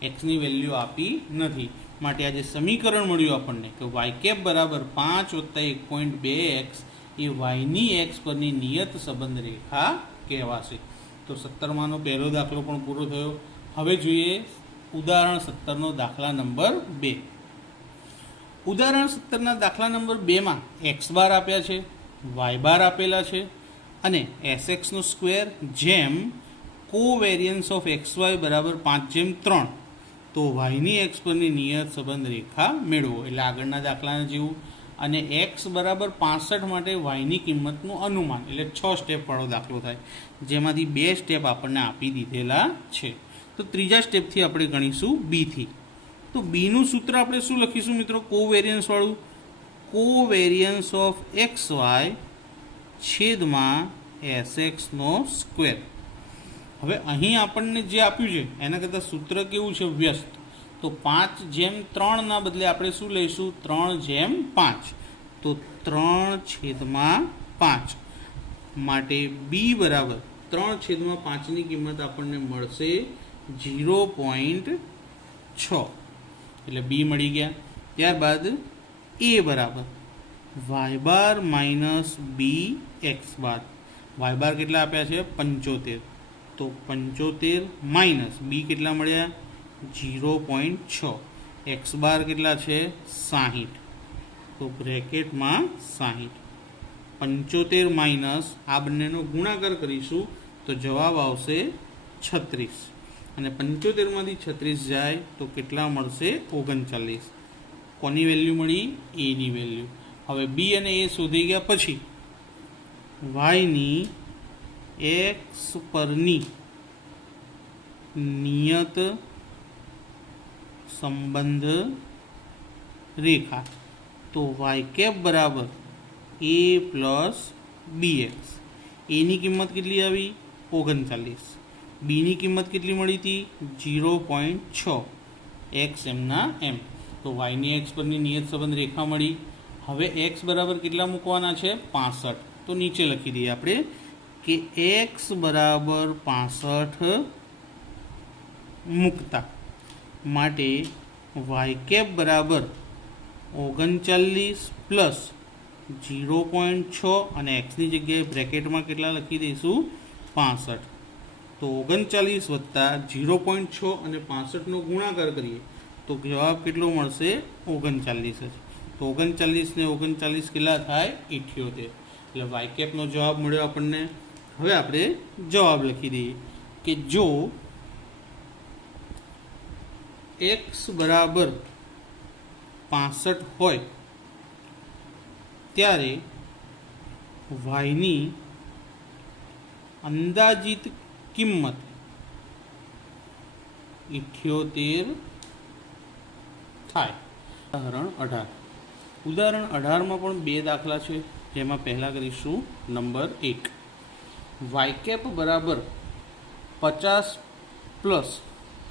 એક્સની વેલ્યુ આપી નથી માટે આ જે સમીકરણ મળ્યું આપણને કે વાય કેપ બરાબર 5 + 1.2 એક્સ એ વાયની એક્સ પરની નિયત સંબંધ રેખા કહેવાશે. તો 17માનો પહેલો દાખલો પણ પૂરો થયો. હવે જોઈએ ઉદાહરણ 17નો દાખલા નંબર 2. ઉદાહરણ 17ના દાખલા નંબર 2માં એક્સ બાર આપ્યા છે, વાય બાર આપેલા છે અને એસએક્સનો સ્ક્વેર જેમ કોવેરિયન્સ ઓફ એક્સ વાય બરાબર 5/3. તો વાયની એક્સ પરની નિયત સંબંધ રેખા મેળવો. એટલે આગળના દાખલાના જેવું. અને એક્સ બરાબર 65 માટે વાયની કિંમતનું અનુમાન. એટલે 6 સ્ટેપવાળો દાખલો થાય જેમાંથી 2 સ્ટેપ આપણને આપી દીધેલા છે. તો ત્રીજા સ્ટેપથી આપણે ગણીશું બીથી. તો બીનું સૂત્ર આપણે શું લખીશું મિત્રો? કોવેરિયન્સવાળું. કોવેરિયન્સ ઓફ એક્સ વાય છેદમાં એસએક્સનો સ્ક્વેર. હવે અહીં આપણને જે આપ્યું છે એના કરતાં સૂત્ર કેવું છે? વ્યસ્ત. તો 5/3 ના બદલે આપણે શું લઈશું? 3/5. તો 3/5 માટે બી બરાબર 3/5ની કિંમત આપણને મળશે 0.6. એટલે બી મળી ગયા. ત્યારબાદ એ બરાબર વાય બાર માઇનસ બી એક્સ બાર. વાય બાર કેટલા આપ્યા છે? 75. તો 75 માઇનસ બી કેટલા મળ્યા? 0.6. એક્સ બાર કેટલા છે? 60. તો બ્રેકેટમાં 60. 75 માઇનસ આ બંનેનો ગુણાકાર કરીશું તો જવાબ આવશે 36. અને 75માંથી 36 જાય તો કેટલા મળશે? 39. કોની વેલ્યુ મળી? એની વેલ્યુ. હવે બી અને એ શોધી ગયા પછી વાયની એક્સ પરની નિયત સંબંધ રેખા. તો વાય કેપ બરાબર એ પ્લસ બી એક્સ. એની કિંમત કેટલી આવી? 39. બીની કિંમત કેટલી મળી હતી? 0.6. એક્સ એમના એમ. તો વાયની એક્સ પરની નિયત સંબંધ રેખા મળી. હવે એક્સ બરાબર કેટલા મૂકવાના છે? 65. તો નીચે લખી દઈએ આપણે કે એક્સ બરાબર 65 મૂકતા માટે વાય કેપ બરાબર 39 પ્લસ 0.6 અને એક્સની જગ્યાએ બ્રેકેટમાં કેટલા લખી દઈશું? 65. તો 39 વત્તા 0.6 અને 65નો ગુણાકાર કરીએ તો જવાબ કેટલો મળશે? 39 જ. તો 39 ને 39 કેટલા થાય? 78. એટલે વાય કેપનો જવાબ મળ્યો આપણને. હવે આપણે જવાબ લખી દઈએ કે જો એક્સ બરાબર 65 હોય ત્યારે વાયની અંદાજિત કિંમત 78 થાય. ઉદાહરણ 18. ઉદાહરણ 18માં પણ બે દાખલા છે જેમાં પહેલાં કરીશું નંબર 1. વાય કેપ બરાબર 50 પ્લસ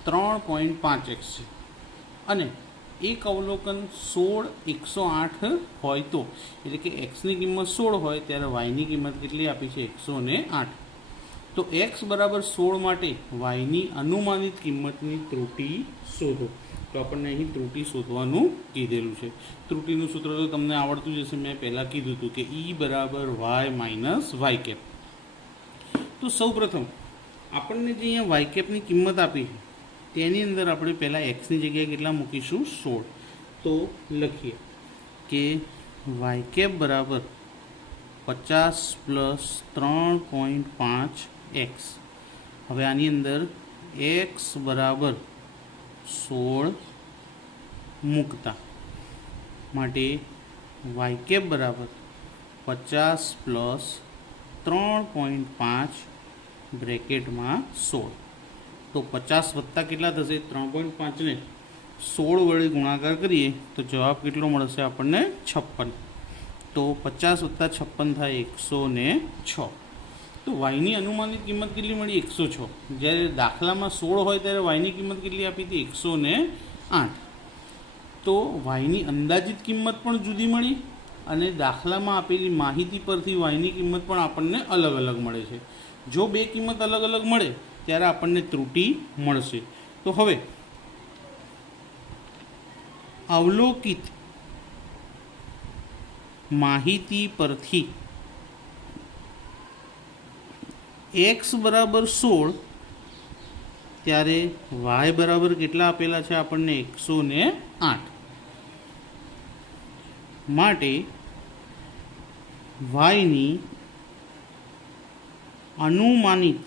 3.5x છે અને એક અવલોકન 16 108 હોય તો, એટલે કે એક્સની કિંમત 16 હોય ત્યારે વાયની કિંમત કેટલી આપી છે? 108. તો એક્સ બરાબર 16 માટે વાયની અનુમાનિત કિંમતની ત્રુટી શોધો. તો આપણને અહીં ત્રુટી શોધવાનું કીધેલું છે. ત્રુટીનું સૂત્ર તો તમને આવડતું જ હશે, મેં પહેલાં કીધું હતું કે ઈ બરાબર વાય માઇનસ વાય કેપ. તો સૌપ્રથમ આપણને જે અહીંયા વાય કેપની કિંમત આપી છે તેની અંદર આપણે પહેલાં એક્સની જગ્યાએ કેટલા મૂકીશું? 16. તો લખીએ કે વાય કેપ બરાબર 50 + 3.5 એક્સ. હવે આની અંદર એક્સ બરાબર 16 મૂકતા માટે વાય કેપ બરાબર 50 + 3.5 બ્રેકેટમાં 16. તો 50 વત્તા કેટલા થશે? 3.5ને 16 વડે ગુણાકાર કરીએ તો જવાબ કેટલો મળશે આપણને? 56. તો 50 + 56 થાય 106. તો વાયની અનુમાનિત કિંમત કેટલી મળી? 106. જ્યારે દાખલામાં 16 હોય ત્યારે વાયની કિંમત કેટલી આપી હતી? 108. તો વાયની અંદાજિત કિંમત પણ જુદી મળી અને દાખલામાં આપેલી માહિતી પરથી વાયની કિંમત પણ આપણને અલગ અલગ મળે છે. જો બે કિંમત અલગ અલગ મળે ત્યારે આપણને ત્રુટી મળશે. તો હવે અવલોકિત માહિતી પરથી એક્સ બરાબર 16 ત્યારે વાય બરાબર કેટલા આપેલા છે આપણને? 108. માટે વાયની અનુમાનિત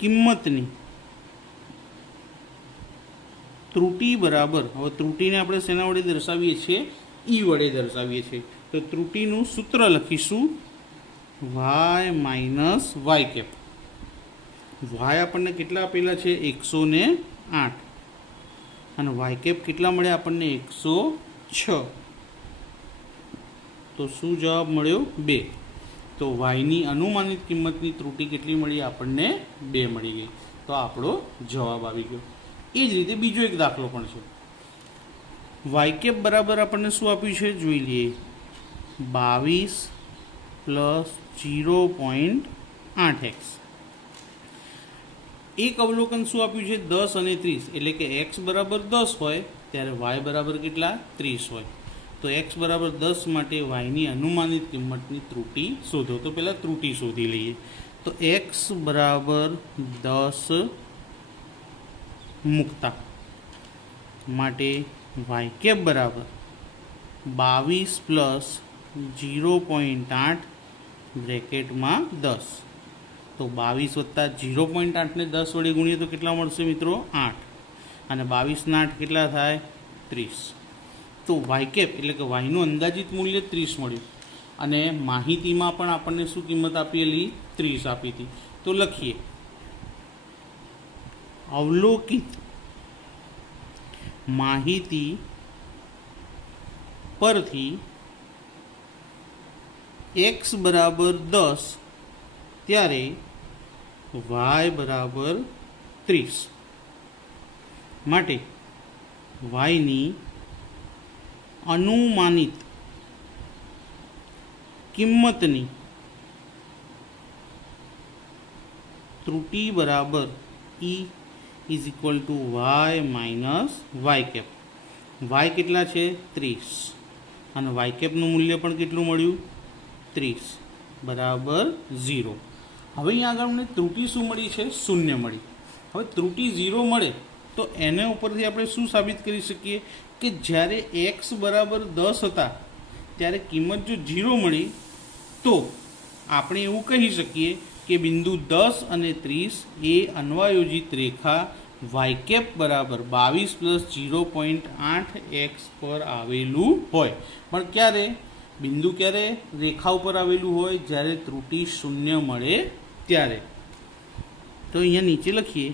કિંમતની ત્રુટી બરાબર, હવે ત્રુટીને આપણે શેના વડે દર્શાવીએ છીએ? ઈ વડે દર્શાવીએ છીએ. તો ત્રુટીનું સૂત્ર લખીશું Y minus Y cap. Y આપણને કેટલા આપેલા છે? 108. અને વાય કેપ કેટલા મળ્યા આપણને? 106. તો શું જવાબ મળ્યો? 2. તો વાયની અનુમાનિત કિંમતની ત્રુટી કેટલી મળી આપણને? 2 મળી ગઈ. તો આપણો જવાબ આવી ગયો. એ જ રીતે બીજો એક દાખલો પણ છે. વાય કેપ બરાબર આપણને શું આપ્યું છે? જોઈ લઈએ. 22 + 0.8 એક્સ. એક અવલોકન શું આપ્યું છે? 10 અને 30. એટલે કે એક્સ બરાબર 10 હોય ત્યારે વાય બરાબર કેટલા? 30 હોય. તો એક્સ બરાબર 10 માટે વાયની અનુમાનિત કિંમતની ત્રુટી શોધો. તો પહેલાં ત્રુટી શોધી લઈએ. તો એક્સ બરાબર 10 મૂકતા માટે વાય કેપ બરાબર 22 + 0.8 બ્રેકેટમાં 10. તો 22 + 0.8ને 10 વડે ગુણીએ તો કેટલા મળશે મિત્રો? 8. અને 22 ના 8 કેટલા થાય? 30. તો વાય કેપ એટલે કે વાયનું અંદાજિત મૂલ્ય 30 મળ્યું અને માહિતીમાં પણ આપણને શું કિંમત આપેલી? 30 આપી હતી. તો લખીએ અવલોકિત માહિતી પરથી એક્સ બરાબર 10 ત્યારે વાય બરાબર 30 માટે વાયની અનુમાનિત કિંમતની ત્રુટી બરાબર E = Y minus Y cap. Y કેટલા છે? 30. અને વાય કેપનું મૂલ્ય પણ કેટલું મળ્યું? 30 બરાબર 0. હવે અહીંયા આગળ મને ત્રુટી શું મળી છે? 0 મળી. હવે ત્રુટી 0 મળે તો એના ઉપરથી આપણે શું સાબિત કરી શકીએ કે જ્યારે એક્સ બરાબર 10 હતા ત્યારે કિંમત જો 0 મળી તો આપણે એવું કહી શકીએ કે બિંદુ 10 અને 30 એ અન્વયોજિત રેખા વાય કેપ બરાબર 22 + 0.8 એક્સ પર આવેલું હોય. પણ ક્યારે? બિંદુ ક્યારે રેખા ઉપર આવેલું હોય? જ્યારે ત્રુટી 0 મળે ત્યારે. તો અહીંયા નીચે લખીએ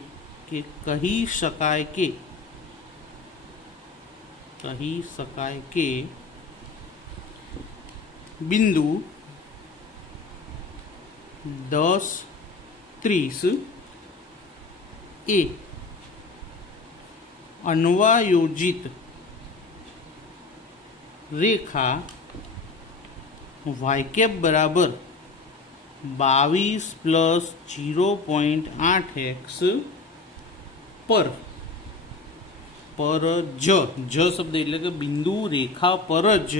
કે કહી શકાય કે બિંદુ 10 30 એ અન્વયોજિત રેખા વાય કેપ બરાબર 22 + 0.8x પર જ શબ્દ એટલે કે બિંદુ રેખા પર જ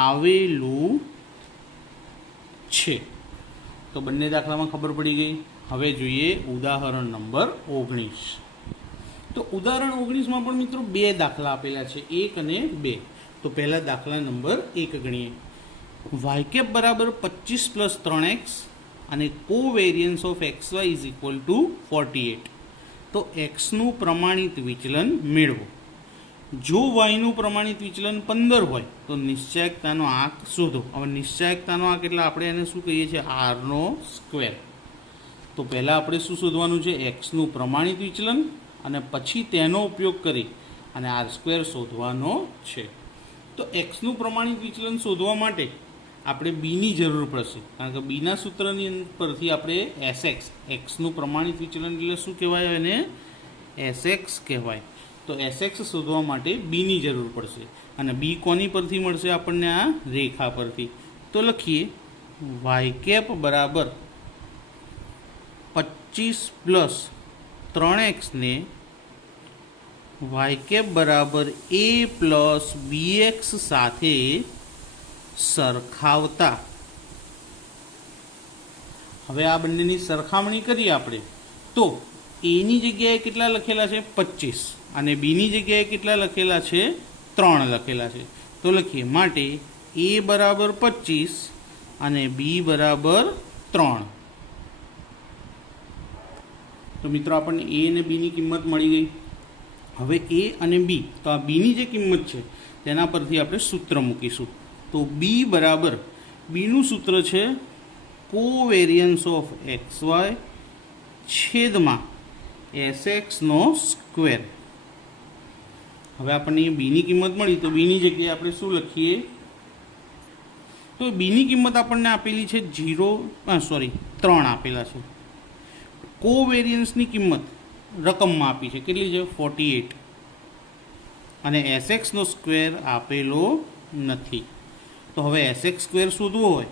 આવેલું છે. તો બંને દાખલામાં ખબર પડી ગઈ. હવે જોઈએ ઉદાહરણ નંબર 19. તો ઉદાહરણ 19માં પણ મિત્રો બે દાખલા આપેલા છે, 1 અને 2. તો પહેલા દાખલા નંબર 1 ગણીએ. વાય કેપ બરાબર 25 + 3x અને covariance of xy is equal to 48. તો એક્સનું પ્રમાણિત વિચલન મેળવો. જો વાયનું પ્રમાણિત વિચલન 15 હોય તો નિશ્ચાયકતાનો આંક શોધો. હવે નિશ્ચાયકતાનો આંક એટલે આપણે એને શું કહીએ છીએ? r². તો પહેલાં આપણે શું શોધવાનું છે? એક્સનું પ્રમાણિત વિચલન, અને પછી તેનો ઉપયોગ કરી અને r² શોધવાનો છે. તો એક્સનું પ્રમાણિત વિચલન શોધવા માટે આપણે બીની જરૂર પડશે, કારણ કે બીના સૂત્રની પરથી આપણે એસએક્સ, એક્સનું પ્રમાણિત વિચલન એટલે શું કહેવાય? એને એસએક્સ કહેવાય. તો એસએક્સ શોધવા માટે બીની જરૂર પડશે, અને બી કોની પરથી મળશે આપણને? આ રેખા પરથી. તો લખીએ વાય કેપ બરાબર 25 + 3x ને વાય કેપ બરાબર a + bx સાથે સરખાવતા. હવે આ બંનેની સરખામણી કરીએ આપણે તો એની જગ્યાએ કેટલા લખેલા છે? 25, અને બીની જગ્યાએ કેટલા લખેલા છે? 3 લખેલા છે. તો લખીએ માટે a બરાબર 25 અને b બરાબર 3. તો મિત્રો આપણને a અને b ની કિંમત મળી ગઈ. હવે a અને b, તો આ બીની જે કિંમત છે તેના પરથી આપણે સૂત્ર મૂકીશું. તો b બરાબર, બીનું સૂત્ર છે કોવેરિયન્સ ઓફ xy છેદમાં sx². હવે આપણને બીની કિંમત મળી, તો બીની જગ્યાએ આપણે શું લખીએ? તો બીની કિંમત આપણને આપેલી છે 3 આપેલા છે. કોવેરિયન્સની કિંમત રકમમાં આપી છે, કેટલી છે? 48. અને sx² આપેલો નથી. તો હવે sx² શોધવો હોય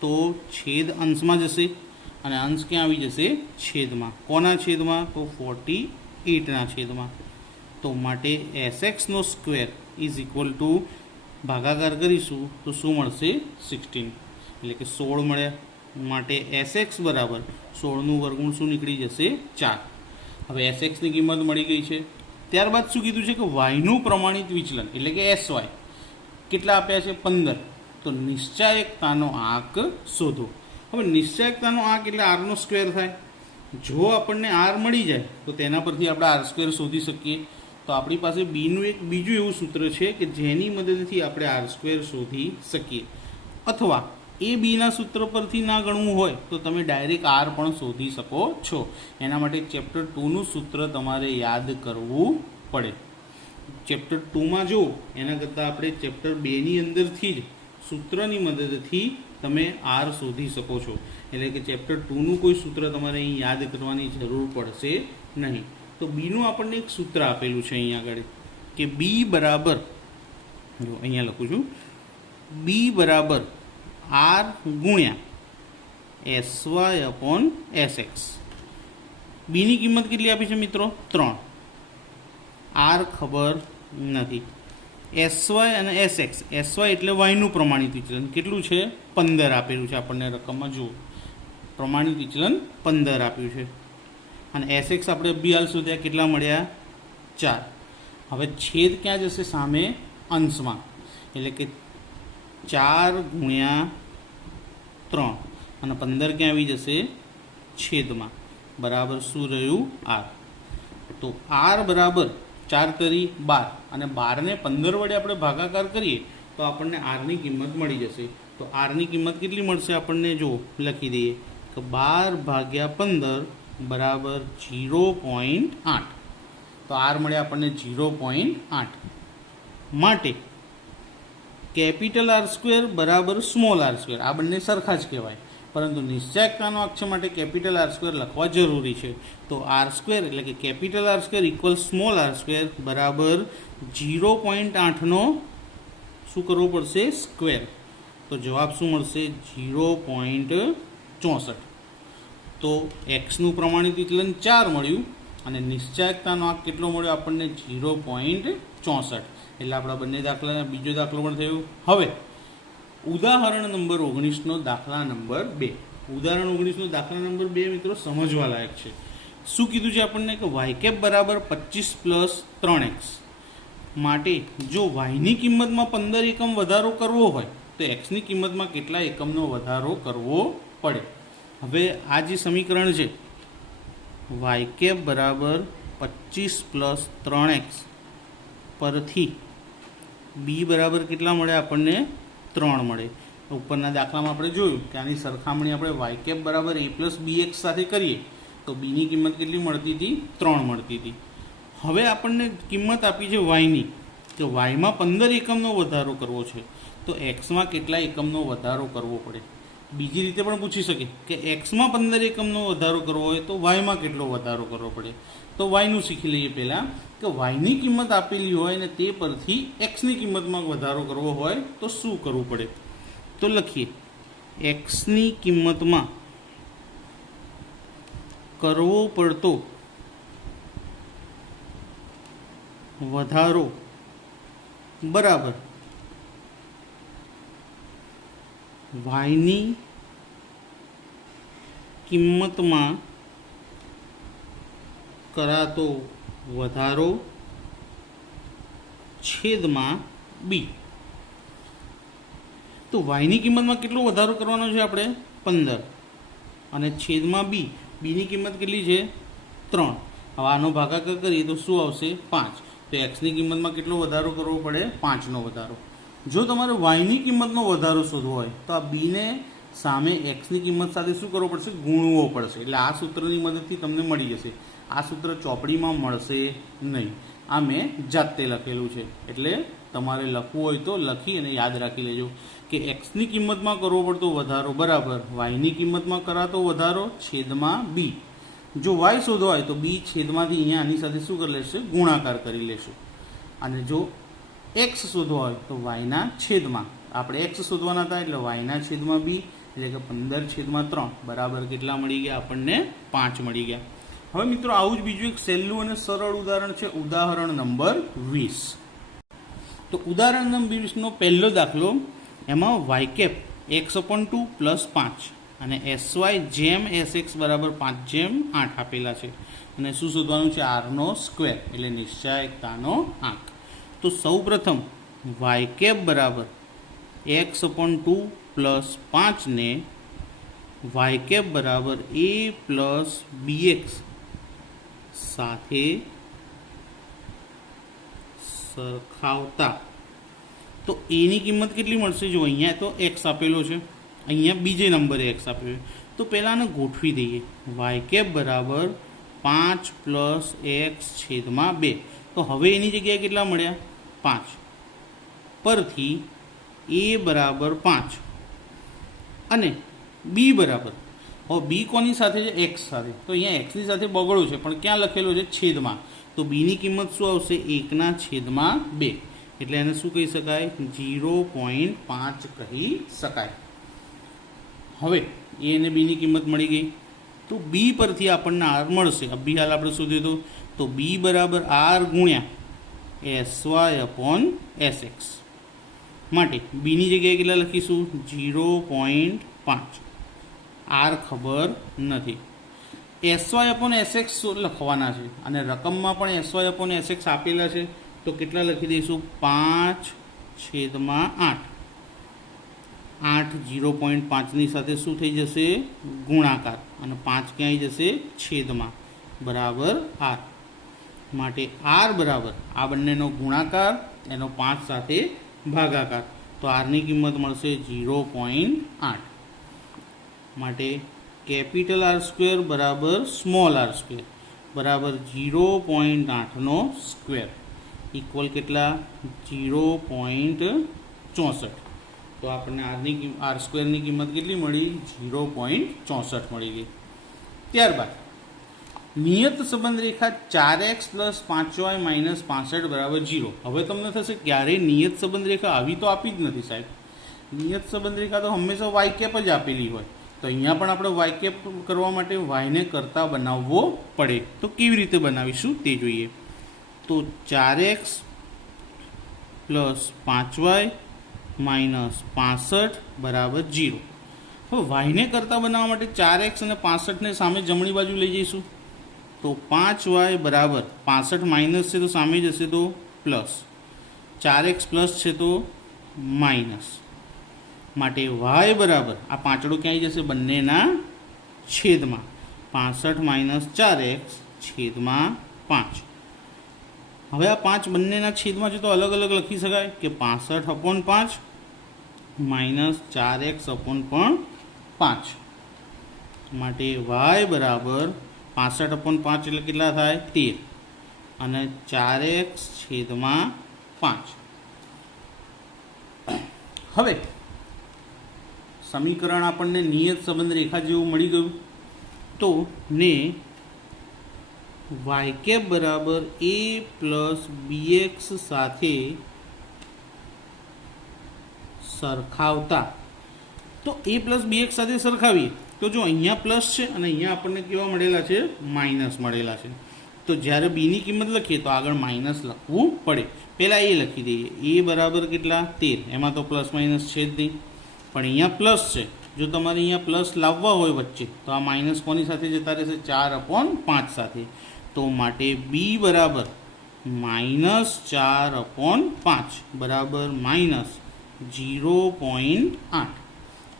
તો છેદ અંશમાં જશે, અને અંશ ક્યાં આવી જશે? છેદમાં. કોના છેદમાં? તો 48ના છેદમાં. તો માટે sx² ઇઝ ઇક્વલ ટુ ભાગાકાર કરીશું તો શું મળશે? 16. એટલે કે 16 મળ્યા. માટે sx બરાબર 16નું વર્ગમૂળ શું નીકળી જશે? 4. હવે sxની કિંમત મળી ગઈ છે. ત્યારબાદ શું કીધું છે? કે વાયનું પ્રમાણિત વિચલન એટલે કે sy કેટલા આપ્યા છે? 15. તો નિશ્ચાયકતાનો આંક શોધો. હવે નિશ્ચાયકતાનો આંક એટલે r² થાય. જો આપણને r મળી જાય તો તેના પરથી આપણે r² શોધી શકીએ. તો આપણી પાસે બીનું એક બીજું એવું સૂત્ર છે કે જેની મદદથી આપણે r² શોધી શકીએ. અથવા એ બીના સૂત્ર પરથી ના ગણવું હોય તો તમે ડાયરેક્ટ r પણ શોધી શકો છો. એના માટે ચેપ્ટર 2નું સૂત્ર તમારે યાદ કરવું પડે. ચેપ્ટર 2માં જો એના કરતાં આપણે ચેપ્ટર 2ની અંદરથી જ સૂત્રની મદદથી તમે r શોધી શકો છો. એટલે કે ચેપ્ટર 2નું કોઈ સૂત્ર તમારે અહીં યાદ કરવાની જરૂર પડશે નહીં. તો બીનું આપણને એક સૂત્ર આપેલું છે અહીંયા આગળ કે b બરાબર, જો અહીંયા લખું છું, b બરાબર r ગુણ્યા sy/sx. બીની કિંમત કેટલી આપી છે મિત્રો? 3. r ખબર નથી. sy અને sx, sy એટલે વાયનું પ્રમાણિત વિચલન કેટલું છે? 15 આપેલું છે આપણને રકમમાં. જુઓ પ્રમાણિત વિચલન 15 આપ્યું છે. અને sx આપણે અભ્યાલ શોધ્યા, કેટલા મળ્યા? 4. હવે છેદ ક્યાં જશે? સામે અંશમાં. એટલે કે 4 ગુણ્યા 3 અને 15 ક્યાં આવી જશે? છેદમાં. બરાબર શું રહ્યું? r. તો r બરાબર 4 તરી 12, અને 12ને 15 વડે આપણે ભાગાકાર કરીએ તો આપણને આરની કિંમત મળી જશે. તો આરની કિંમત કેટલી મળશે આપણને? જો લખી દઈએ કે 12/15 બરાબર 0.8. તો r મળે આપણને 0.8. માટે કેપિટલ r² બરાબર સ્મોલ r². આ બંને સરખા જ કહેવાય. પરંતુ નિશ્ચાયકતાનો આંક છે માટે કેપિટલ આર સ્ક્વેર લખવા જરૂરી છે. તો આર સ્ક્વેર એટલે કે capital R square equal small R square બરાબર 0.8નો શું કરવું પડશે? સ્ક્વેર. તો જવાબ શું મળશે? 0.64. તો એક્સનું પ્રમાણિત વિકલન 4 મળ્યું અને નિશ્ચાયકતાનો આંક કેટલો મળ્યો આપણને? 0.64. એટલે આપણા બંને દાખલા, બીજો દાખલો પણ થયો. હવે ઉદાહરણ નંબર 19નો દાખલા નંબર 2. ઉદાહરણ 19નો દાખલા નંબર 2 મિત્રો સમજવા લાયક છે. શું કીધું છે આપણને? કે વાય કેપ બરાબર 25 + 3x માટે જો વાયની કિંમતમાં 15 એકમ વધારો કરવો હોય તો એક્સની કિંમતમાં કેટલા એકમનો વધારો કરવો પડે? હવે આ જે સમીકરણ છે વાય કેપ બરાબર 25 + 3x પરથી બી બરાબર કેટલા મળે આપણને? 3 મળે. ઉપરના દાખલામાં આપણે જોયું કે આની સરખામણી આપણે વાય કેપ બરાબર a + bx સાથે કરીએ તો બીની કિંમત કેટલી મળતી હતી? 3 મળતી હતી. હવે આપણને કિંમત આપી છે વાયની, તો વાયમાં 15 એકમનો વધારો કરવો છે તો એક્સમાં કેટલા એકમનો વધારો કરવો પડે? બીજી રીતે પણ પૂછી શકે કે એક્સમાં 15 એકમનો વધારો કરવો હોય તો વાયમાં કેટલો વધારો કરવો પડે? તો વાયનું શીખી લઈએ પહેલાં કે વાયની કિંમત આપેલી હોય ને તે પરથી એક્સની કિંમતમાં વધારો કરવો હોય તો શું કરવું પડે? તો લખીએ, એક્સની કિંમતમાં કરવો પડતો વધારો બરાબર વાયની કિંમતમાં કરાતો વધારો છેદમાં બી. તો વાયની કિંમતમાં કેટલો વધારો કરવાનો છે આપણે? 15 અને છેદમાં બી. બીની કિંમત કેટલી છે? 3. હવે આનો ભાગાકાર કરીએ તો શું આવશે? 5. તો એક્સની કિંમતમાં કેટલો વધારો કરવો પડે? 5નો વધારો. જો તમારે વાયની કિંમતનો વધારો શોધવો હોય તો આ બીને સામે એક્સની કિંમત સાથે શું કરવો પડશે? ગુણવો પડશે. એટલે આ સૂત્રની મદદથી તમને મળી જશે. આ સૂત્ર ચોપડીમાં મળશે નહીં. આ મેં જાતે લખેલું છે, એટલે તમારે લખવું હોય તો લખી અને યાદ રાખી લેજો કે એક્સની કિંમતમાં કરવો પડતો વધારો બરાબર વાયની કિંમતમાં કરાતો વધારો છેદમાં બી. જો વાય શોધવો હોય તો બી છેદમાંથી અહીંયા આની સાથે શું કરી લેશે? ગુણાકાર કરી લેશું. અને જો એક્સ શોધવા હોય તો વાયના છેદમાં, આપણે એક્સ શોધવાના હતા એટલે વાયના છેદમાં બી એટલે કે 15/3 બરાબર કેટલા મળી ગયા આપણને? 5 મળી ગયા. હવે મિત્રો આવું જ બીજું એક સહેલું અને સરળ ઉદાહરણ છે, ઉદાહરણ નંબર 20. તો ઉદાહરણ નંબર 20નો પહેલો દાખલો, એમાં વાય કેપ x/2 + 5 અને sy જેમ sx બરાબર 5/8 આપેલા છે અને શું શોધવાનું છે? આરનો સ્ક્વેર એટલે નિશ્ચાયકતાનો આંક. તો સૌ પ્રથમ વાય કેપ બરાબર x/2 + 5 ને વાય કેપ બરાબર a + bx સાથે સરખાવતા તો એની કિંમત કેટલી મળશે? જો અહીંયા તો x આપેલો છે, અહીંયા બીજે નંબરે x આપેલો છે, તો પહેલાં આને ગોઠવી દઈએ. વાય કેપ બરાબર 5 + x/2. તો હવે એની જગ્યાએ કેટલા મળ્યા? 5 પરથી a બરાબર 5 અને b બરાબર, હવે બી કોની સાથે છે? એક્સ સાથે. તો અહીંયા એક્સની સાથે બગડો છે પણ ક્યાં લખેલો છે? છેદમાં. તો બીની કિંમત શું આવશે? 1/2. એટલે એને શું કહી શકાય? 0.5 કહી શકાય. હવે એ અને બીની કિંમત મળી ગઈ તો બી પરથી આપણને આર મળશે. બી હાલ આપણે શોધ્યું તો બી બરાબર આર ગુણ્યા sy/sx માટે બીની જગ્યાએ કેટલા લખીશું? 0.5. આર ખબર નથી, sy/sx લખવાના છે અને રકમમાં પણ sy/sx આપેલા છે તો કેટલા લખી દઈશું? 5/8. 8 0.5ની સાથે શું થઈ જશે? ગુણાકાર. અને 5 ક્યાંય જશે? છેદમાં. બરાબર આર. માટે આર બરાબર આ બંનેનો ગુણાકાર એનો 5 સાથે ભાગાકાર. તો આરની કિંમત મળશે 0.8. માટે કેપિટલ આર સ્ક્વેર બરાબર સ્મોલ આર સ્ક્વેર બરાબર 0.8નો સ્ક્વેર ઇક્વલ કેટલા? 0.64. તો આપણને આર સ્ક્વેરની કિંમત કેટલી મળી? 0.64 મળી ગઈ. ત્યારબાદ નિયત સંબંધ રેખા 4x + 5y - 65 = 0. હવે તમને થશે ક્યારેય નિયત સંબંધ રેખા આવી તો આપી જ નથી સાહેબ. નિયત સંબંધ રેખા તો હંમેશા વાય કેપ જ આપેલી હોય. તો અહીંયા પણ આપણે વાય કેપ કરવા માટે વાયને કરતા બનાવવો પડે. તો કેવી રીતે બનાવીશું તે જોઈએ. તો 4x + 5y - 65 = 0. હવે વાયને કરતા બનાવવા માટે 4x અને 65ને સામે જમણી બાજુ લઈ જઈશું. તો 5y બરાબર 65 માઇનસ છે તો સામે જશે તો પ્લસ, 4x પ્લસ છે તો માઇનસ, માટે y બરાબર આ પાંચડો ક્યાંય જશે? બંનેના છેદમાં. 65 - 4x છેદમાં 5. હવે આ 5 બંનેના છેદમાં છે તો અલગ અલગ લખી શકાય કે 65/5 - 4x/5. માટે y બરાબર 65/5 એટલે કેટલા થાય? 13 અને 4x છેદમાં 5. હવે સમીકરણ આપણને નિયત સંબંધ રેખા જેવું મળી ગયું. તો ને y કેપ બરાબર a + bx સાથે સરખાવતા, તો a + bx સાથે સરખાવીએ તો જો અહીંયા પ્લસ છે અને અહીંયા આપણને કેવા મળેલા છે? માઇનસ મળેલા છે. તો જ્યારે બીની કિંમત લખીએ તો આગળ માઇનસ લખવું પડે. પહેલાં એ લખી દઈએ. a બરાબર કેટલા? 13. એમાં તો પ્લસ માઇનસ છે જ નહીં, પણ અહીંયા પ્લસ છે. જો તમારે અહીંયા પ્લસ લાવવા હોય વચ્ચે તો આ માઇનસ કોની સાથે જતા રહેશે? 4/5 સાથે. તો માટે b બરાબર -4/5 બરાબર -0.8.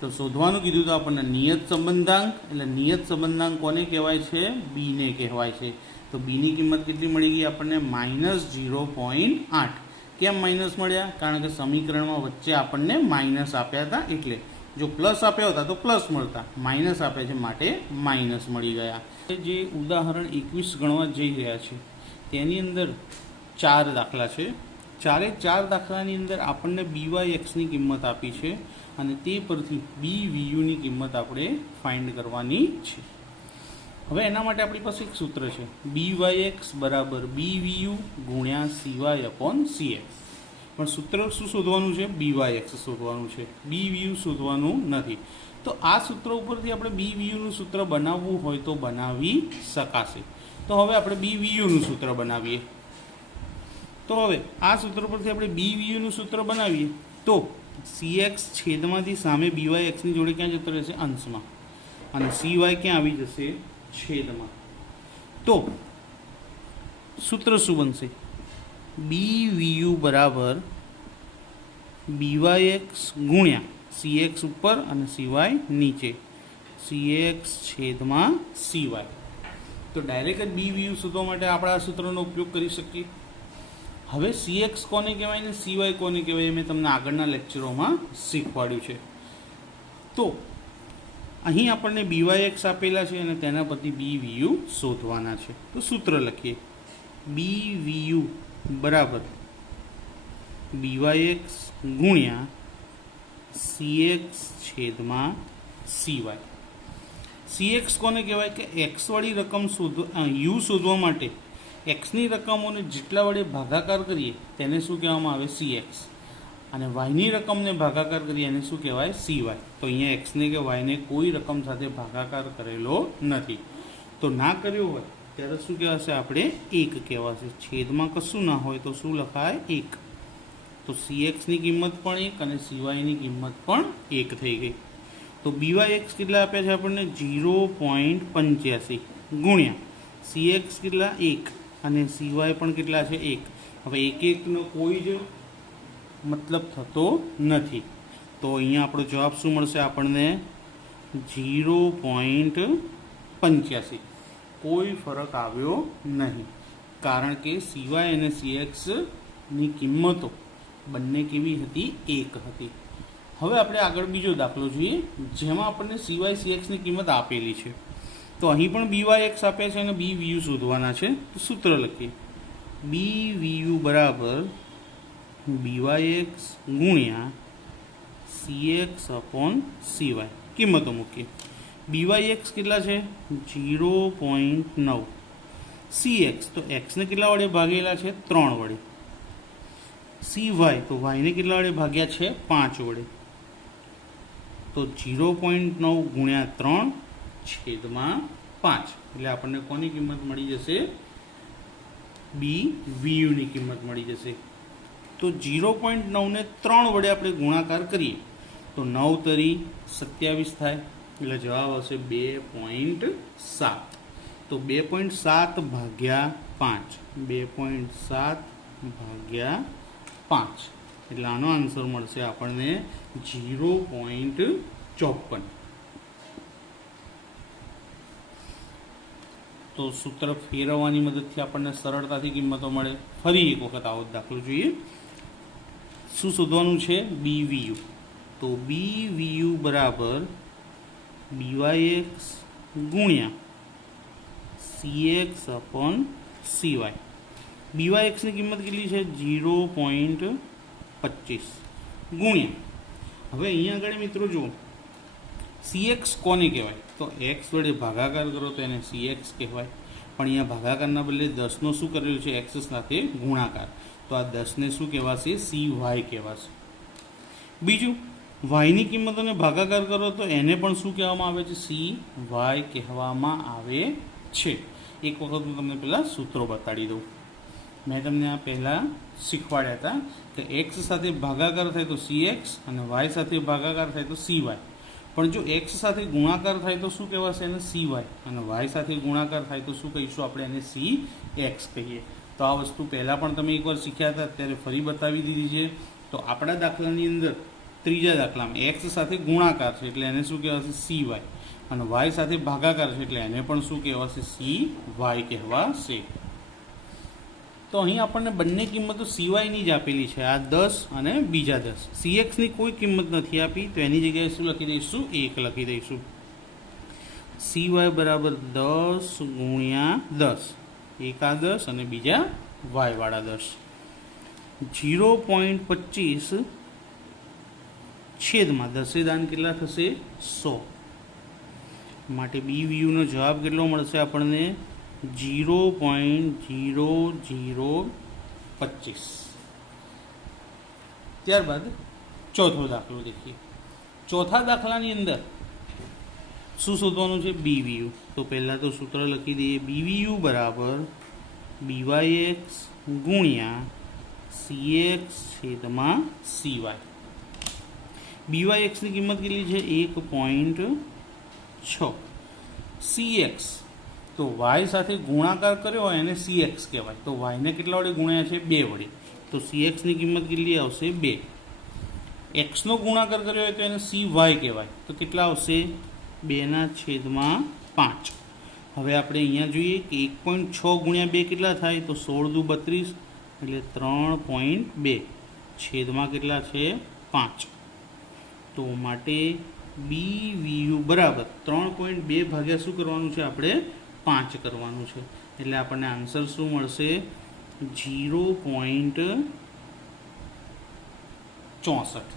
તો શોધવાનું કીધું તો આપણને નિયત સંબંધાંક, એટલે નિયત સંબંધાંક કોને કહેવાય છે? બીને કહેવાય છે. તો બીની કિંમત કેટલી મળી ગઈ આપણને? -0.8. કેમ માઇનસ મળ્યા? કારણ કે સમીકરણમાં વચ્ચે આપણને માઇનસ આપ્યા હતા એટલે. જો પ્લસ આપ્યા હોતા તો પ્લસ મળતા, માઇનસ આપ્યા છે માટે માઇનસ મળી ગયા. જે ઉદાહરણ 21 ગણવા જઈ રહ્યા છે તેની અંદર 4 દાખલા છે. 4 દાખલાની અંદર આપણને byxની કિંમત આપી છે અને તે પરથી bvuની કિંમત આપણે ફાઇન્ડ કરવાની છે. હવે એના માટે આપણી પાસે એક સૂત્ર છે, byx બરાબર bvu ગુણ્યા cy/cx. પણ સૂત્ર શું શોધવાનું છે? byx શોધવાનું છે, bvu શોધવાનું નથી. તો આ સૂત્ર ઉપરથી આપણે bvuનું સૂત્ર બનાવવું હોય તો બનાવી શકાશે. તો હવે આપણે bvuનું સૂત્ર બનાવીએ. તો હવે આ સૂત્ર પરથી આપણે bvuનું સૂત્ર બનાવીએ તો cx છેદમાંથી સામે byxની જોડે ક્યાં જતો રહેશે? અંશમાં. અને cy ક્યાં આવી જશે? છેદમાં. તો સૂત્ર શું બનશે? bvu બરાબર byx ગુણ્યા cx ઉપર અને cy નીચે, cx છેદમાં cy. તો ડાયરેક્ટ જ bvu શોધવા માટે આપણે આ સૂત્રનો ઉપયોગ કરી શકીએ. હવે cx કોને કહેવાય ને cy કોને કહેવાય મેં તમને આગળના લેક્ચરોમાં શીખવાડ્યું છે. તો અહીં આપણને byx આપેલા છે અને તેના પરથી bvu શોધવાના છે. તો સૂત્ર લખીએ, bvu બરાબર byx ગુણ્યા cx છેદમાં cy. cx કોને કહેવાય કે x વાળી રકમ u શોધવા માટે એક્સની રકમોને જેટલા વડે ભાગાકાર કરીએ તેને શું કહેવામાં આવે? cx. અને વાયની રકમને ભાગાકાર કરીએ એને શું કહેવાય? cy. તો અહીંયા એક્સને કે વાયને કોઈ રકમ સાથે ભાગાકાર કરેલો નથી. તો ના કર્યો હોય ત્યારે શું કહેવાશે? આપણે 1 કહેવાશે. છેદમાં કશું ના હોય તો શું લખાય? 1. તો cxની કિંમત પણ 1 અને cyની કિંમત પણ 1 થઈ ગઈ. તો byx કેટલા આપ્યા છે આપણને? 0.85 ગુણ્યા cx કેટલા? 1 અને cy પણ કેટલા છે? 1. હવે 1 નો કોઈ જ મતલબ થતો નથી. તો અહીંયા આપણો જવાબ શું મળશે આપણને? 0.85. કોઈ ફરક આવ્યો નહીં કારણ કે cy અને cxની કિંમતો બંને કેવી હતી? 1 હતી. હવે આપણે આગળ બીજો દાખલો જોઈએ જેમાં આપણને cy cxની કિંમત આપેલી છે. તો અહીં પણ byx આપ્યા છે અને bvu શોધવાના છે. તો સૂત્ર લખીએ, bvu બરાબર byx ગુણ્યા CX/CY કિંમતો મૂકીએ. BYX કેટલા છે? 0.9. CX તો Xને કેટલા વડે ભાગેલા છે? 3 વડે. CY તો Yને કેટલા વડે ભાગ્યા છે? 5 વડે. તો 0.9 ગુણ્યા 3/5 એટલે આપણને કોની કિંમત મળી જશે? BVUની કિંમત મળી જશે. તો 0.9 ને 3 વડે આપણે ગુણાકાર કરીએ તો 9 તરી 27 થાય એટલે જવાબ આવશે 2.7. તો 2.7 ભાગ્યા 5 એટલે આનો આન્સર મળશે આપણને 0.54. તો સૂત્ર ફેરવવાની મદદથી આપણને સરળતાથી કિંમતો મળે. ફરી એક વખત આવો દાખલો જોઈએ. શું શોધવાનું છે? BVU. તો BVU બરાબર BYX ગુણ્યા CX/CY. BYXની કિંમત કેટલી છે? 0.25 ગુણ્યા, હવે અહીંયા આગળ મિત્રો જુઓ, CX કોને કહેવાય? તો X વડે ભાગાકાર કરો તો એને CX કહેવાય. પણ અહીંયા ભાગાકારના બદલે 10નો શું કરેલું છે? X સાથે ગુણાકાર. તો આ 10ને શું કહેવાશે? CY કહેવાશે. બીજું, વાયની કિંમતોને ભાગાકાર કરો તો એને પણ શું કહેવામાં આવે છે? CY કહેવામાં આવે છે. એક વખત હું તમને પહેલાં સૂત્રો બતાડી દઉં. મેં તમને આ પહેલાં શીખવાડ્યા હતા કે X સાથે ભાગાકાર થાય તો CX અને Y સાથે ભાગાકાર થાય તો CY. પણ જો X સાથે ગુણાકાર થાય તો શું કહેવાશે? એને CY. અને Y સાથે ગુણાકાર થાય તો શું કહીશું આપણે? એને CX કહીએ. તો આ વસ્તુ પહેલાં પણ તમે એકવાર શીખ્યા હતા, અત્યારે ફરી બતાવી દીધી છે. તો આપણા દાખલાની અંદર ત્રીજા દાખલામાં X સાથે ગુણાકાર છે એટલે એને શું કહેવાશે? CY. અને Y સાથે ભાગાકાર છે એટલે એને પણ શું કહેવાશે? CY કહેવાશે. તો અહીં આપણને બંને કિંમતો CYની જ આપેલી છે, આ 10 અને બીજા 10. CXની કોઈ કિંમત નથી આપી તો એની જગ્યાએ શું લખી દઈશું? 1 લખી દઈશું. CY બરાબર 10 ગુણ્યા 10, એક આ 10 અને બીજા Y વાળા 10. 0.25 છેદમાં 10 દાન કેટલા થશે? 100. માટે BVUનો જવાબ કેટલો મળશે આપણને? 0.0025. ત્યારબાદ ચોથો દાખલો દેખીએ. ચોથા દાખલાની અંદર શું શોધવાનું છે? BVU. તો પહેલાં તો સૂત્ર લખી દઈએ. BVU બરાબર BYX ગુણ્યા CX/CY. BYXની કિંમત કેટલી છે? 1.6. CX તો Y સાથે ગુણાકાર કર્યો હોય એને CX કહેવાય. તો Yને કેટલા વડે ગુણ્યા છે? 2 વડે. તો CXની કિંમત કેટલી આવશે? 2. Xનો ગુણાકાર કર્યો હોય તો એને CY કહેવાય. તો કેટલા આવશે? 2/5. હવે આપણે અહીંયા જોઈએ કે 1.6 ગુણ્યા 2 કેટલા થાય? તો 16 દુ 32 એટલે 3.2 છેદમાં કેટલા છે? 5. તો માટે BVU બરાબર 3.2 ભાગ્યા શું કરવાનું છે? આપણે 5 કરવાનું છે. એટલે આપણને આન્સર શું મળશે? 0.64.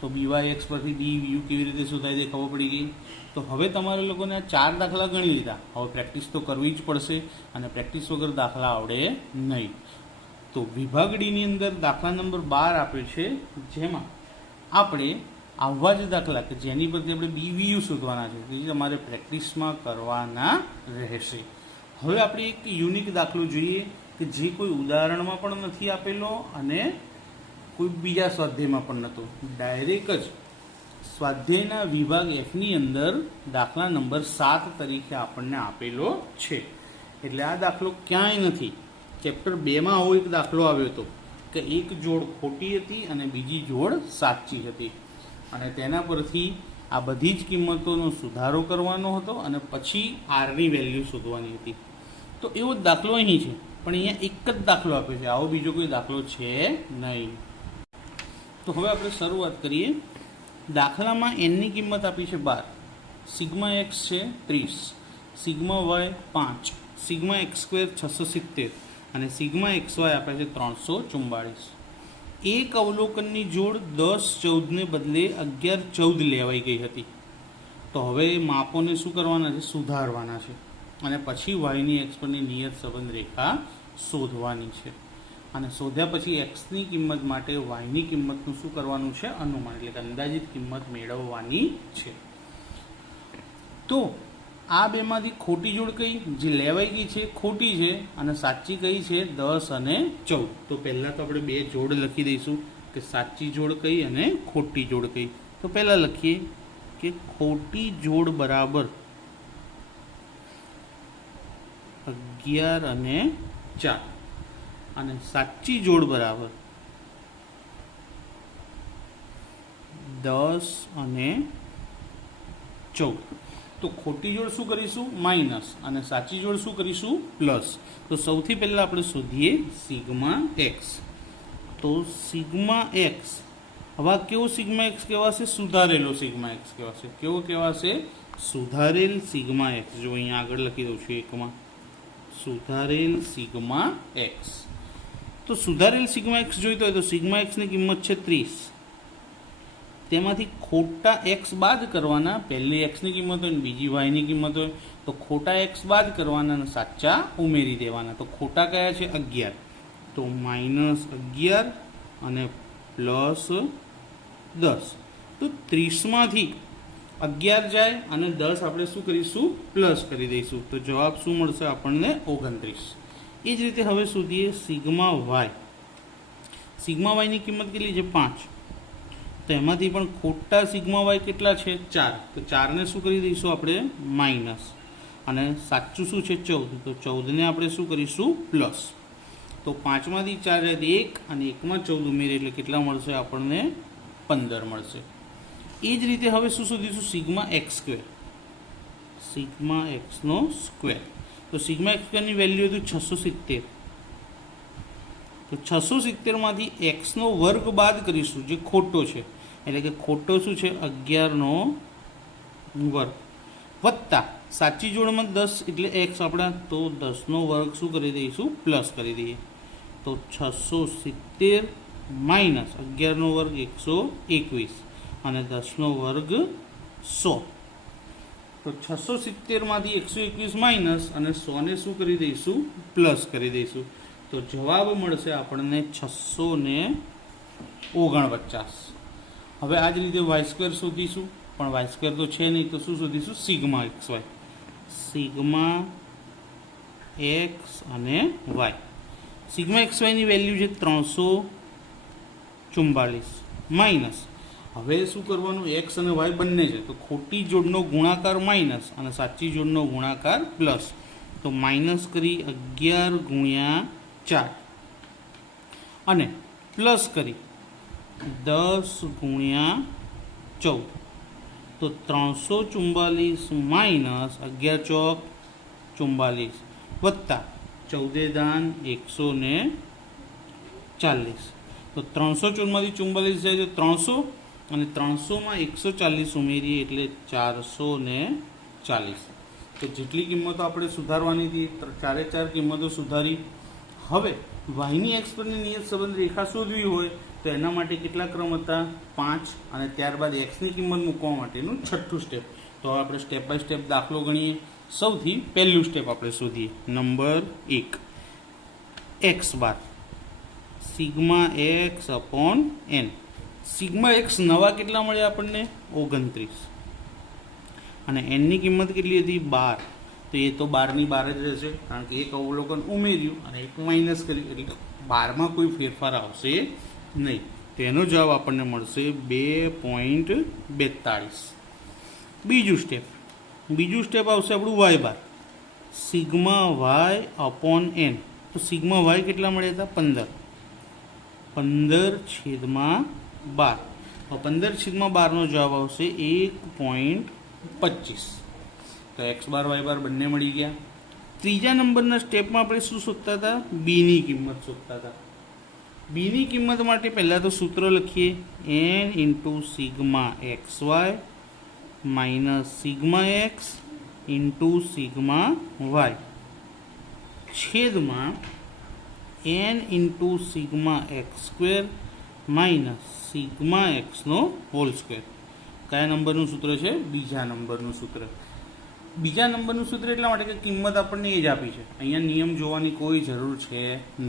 તો BYX પરથી BVU કેવી રીતે શોધાય તે ખબર પડી ગઈ. તો હવે તમારે લોકોને આ 4 દાખલા ગણી લીધા. હવે પ્રેક્ટિસ તો કરવી જ પડશે અને પ્રેક્ટિસ વગર દાખલા આવડે નહીં. તો વિભાગ ડીની અંદર દાખલા નંબર 12 આપ્યો છે, જેમાં આપણે આવા જ દાખલા કે જેની પરથી આપણે BVU શોધવાના છે તે તમારે પ્રેક્ટિસમાં કરવાના રહેશે. હવે આપણે એક યુનિક દાખલો જોઈએ કે જે કોઈ ઉદાહરણમાં પણ નથી આપેલો અને કોઈ બીજા સ્વાધ્યાયમાં પણ નહોતો. ડાયરેક્ટ જ સ્વાધ્યાયના વિભાગ Fની અંદર દાખલા નંબર 7 તરીકે આપણને આપેલો છે. એટલે આ દાખલો ક્યાંય નથી. ચેપ્ટર 2માં આવો એક દાખલો આવ્યો હતો કે એક જોડ ખોટી હતી અને બીજી જોડ સાચી હતી અને તેના પરથી આ બધી જ કિંમતોનો સુધારો કરવાનો હતો અને પછી આરની વેલ્યુ શોધવાની હતી. તો એવો જ દાખલો અહીં છે, પણ અહીંયા એક જ દાખલો આપ્યો છે, આવો બીજો કોઈ દાખલો છે નહીં. તો હવે આપણે શરૂઆત કરીએ. દાખલામાં એનની કિંમત આપી છે 12, સિગ્મા એક્સ છે 30, sigma Y 5, sigma X square 670 અને સિગ્મા એક્સ વાય આપે છે 344. એક અવલોકનની જોડ 10, 14 ને બદલે 11, 14 લેવાઈ ગઈ હતી. તો હવે માપોને શું કરવાના છે? સુધારવાના છે. અને પછી વાયની એક્સ પરની નિયત સંબંધ રેખા શોધવાની છે. અને શોધ્યા પછી એક્સની કિંમત માટે વાયની કિંમતનું શું કરવાનું છે? અનુમાન, એટલે કે અંદાજિત કિંમત મેળવવાની છે. તો આ બેમાંથી ખોટી જોડ કઈ? જે લેવાઈ ગઈ છે ખોટી છે, અને સાચી કઈ છે? 10 અને 14. તો પહેલાં તો આપણે બે જોડ લખી દઈશું કે સાચી જોડ કઈ અને ખોટી જોડ કઈ. તો પહેલાં લખીએ કે ખોટી જોડ બરાબર 11 અને 4, અને સાચી જોડ બરાબર 10 અને 14. તો ખોટી જોડ શું કરીશું? માઇનસ, અને સાચી જોડ શું કરીશું? પ્લસ. તો સૌથી પહેલાં આપણે શોધીએ સિગ્મા એક્સ. તો સિગ્મા એક્સ, હવે કેવો સિગ્મા એક્સ કહેવાશે? સુધારેલો સિગ્મા એક્સ કહેવાશે. કેવો કહેવાશે? સુધારેલ સિગ્મા એક્સ. જો અહીંયા આગળ લખી દઉં છું એકમાં, સુધારેલ સિગ્મા એક્સ. તો સુધારેલ સિગ્મા એક્સ જોઈતો હોય તો સિગ્મા એક્સની કિંમત છે 30. તેમાંથી ખોટા એક્સ બાદ કરવાના. પહેલી એક્સની કિંમત હોય ને બીજી વાયની કિંમત હોય તો ખોટા એક્સ બાદ કરવાના અને સાચા ઉમેરી દેવાના. તો ખોટા કયા છે? 11. તો -11 અને +10. તો 30માંથી 11 જાય અને 10 આપણે શું કરીશું? પ્લસ કરી દઈશું. તો જવાબ શું મળશે આપણને? 29. એ જ રીતે હવે શોધીએ સિગ્મા વાય. સિગ્મા વાયની કિંમત કેટલી છે? 5. તો એમાંથી પણ ખોટા સિગ્મા વાય કેટલા છે? 4. તો 4ને શું કરી દઈશું આપણે? માઇનસ. અને સાચું શું છે? 14. તો 14ને આપણે શું કરીશું? પ્લસ. તો 5માંથી 4 જાય 1, અને 1માં 14 ઉમેરીએ એટલે કેટલા મળશે આપણને? 15 મળશે. એ જ રીતે હવે શું શોધીશું? Sigma X square. સિગ્મા એક્સનો સ્ક્વેર. તો સિગ્મા એક્સ સ્ક્વેરની વેલ્યુ હતું 670. તો 670માંથી એક્સનો વર્ગ બાદ કરીશું, જે ખોટો છે. એટલે કે ખોટો શું છે? 11નો વર્ગ વત્તા સાચી જોડમાં 10 એટલે એક્સ આપણા, તો 10નો વર્ગ શું કરી દઈશું? પ્લસ કરી દઈએ. તો 670 માઇનસ 11નો વર્ગ 121, અને 10નો વર્ગ 100. તો 670માંથી 121 માઇનસ અને 100ને શું કરી દઈશું? પ્લસ કરી દઈશું. તો જવાબ મળશે આપણને 649. હવે આ જ રીતે વાય સ્ક્વેર શોધીશું, પણ વાય સ્ક્વેર તો છે નહીં, તો શું શોધીશું? Sigma X Y. Sigma X અને વાય. સિગ્મા એક્સ વાયની વેલ્યુ છે 344 માઇનસ. હવે શું કરવાનું? એક્સ અને વાય બંને છે, તો ખોટી જોડનો ગુણાકાર માઇનસ અને સાચી જોડનો ગુણાકાર પ્લસ. તો માઇનસ કરી 11 ગુણ્યા 4 અને પ્લસ કરી 10 ગુણ્યા 14. તો 344 માઇનસ 11 ચોક 44 વત્તા 14 દાન 140. તો 304માંથી 44 જાય તો 300, અને 300માં 140 ઉમેરીએ એટલે 440. તો જેટલી કિંમતો આપણે સુધારવાની હતી, 4 કિંમતો સુધારી. હવે વાયની એક્સ પરની નિયત સંબંધ રેખા શોધવી હોય તો એના માટે કેટલા ક્રમ હતા? 5. અને ત્યારબાદ એક્સની કિંમત મૂકવા માટેનું 6થું સ્ટેપ. તો હવે આપણે સ્ટેપ બાય સ્ટેપ દાખલો ગણીએ. સૌથી પહેલું સ્ટેપ આપણે શોધીએ. Number 1, X bar sigma X upon N. Sigma X નવા કેટલા મળ્યા આપણને? 29. અને એનની કિંમત કેટલી હતી? 12. તો એ તો 12ની 12 જ રહેશે, કારણ કે એક અવલોકન ઉમેર્યું અને એક માઇનસ કર્યું, એટલે 12માં કોઈ ફેરફાર આવશે નહીં. તો એનો જવાબ આપણને મળશે 2.42. બીજું સ્ટેપ આવશે આપણું Y bar. Sigma Y upon N. તો સિગ્મા વાય કેટલા મળ્યા હતા? 15/12. તો 15/12નો જવાબ આવશે 1.25. તો એક્સ બાર વાય બાર બંને મળી ગયા. ત્રીજા નંબરના સ્ટેપમાં આપણે શું શોધતા હતા? બીની કિંમત શોધતા હતા. બીની કિંમત માટે પહેલાં તો સૂત્ર લખીએ, n into sigma X Y minus sigma X into sigma Y છેદમાં n into sigma X square minus sigma એક્સનો હોલ સ્ક્વેર. કયા નંબરનું સૂત્ર છે? બીજા નંબરનું સૂત્ર. બીજા નંબરનું સૂત્ર એટલા માટે કે કિંમત આપણને એ જ આપી છે, અહીંયા નિયમ જોવાની કોઈ જરૂર છે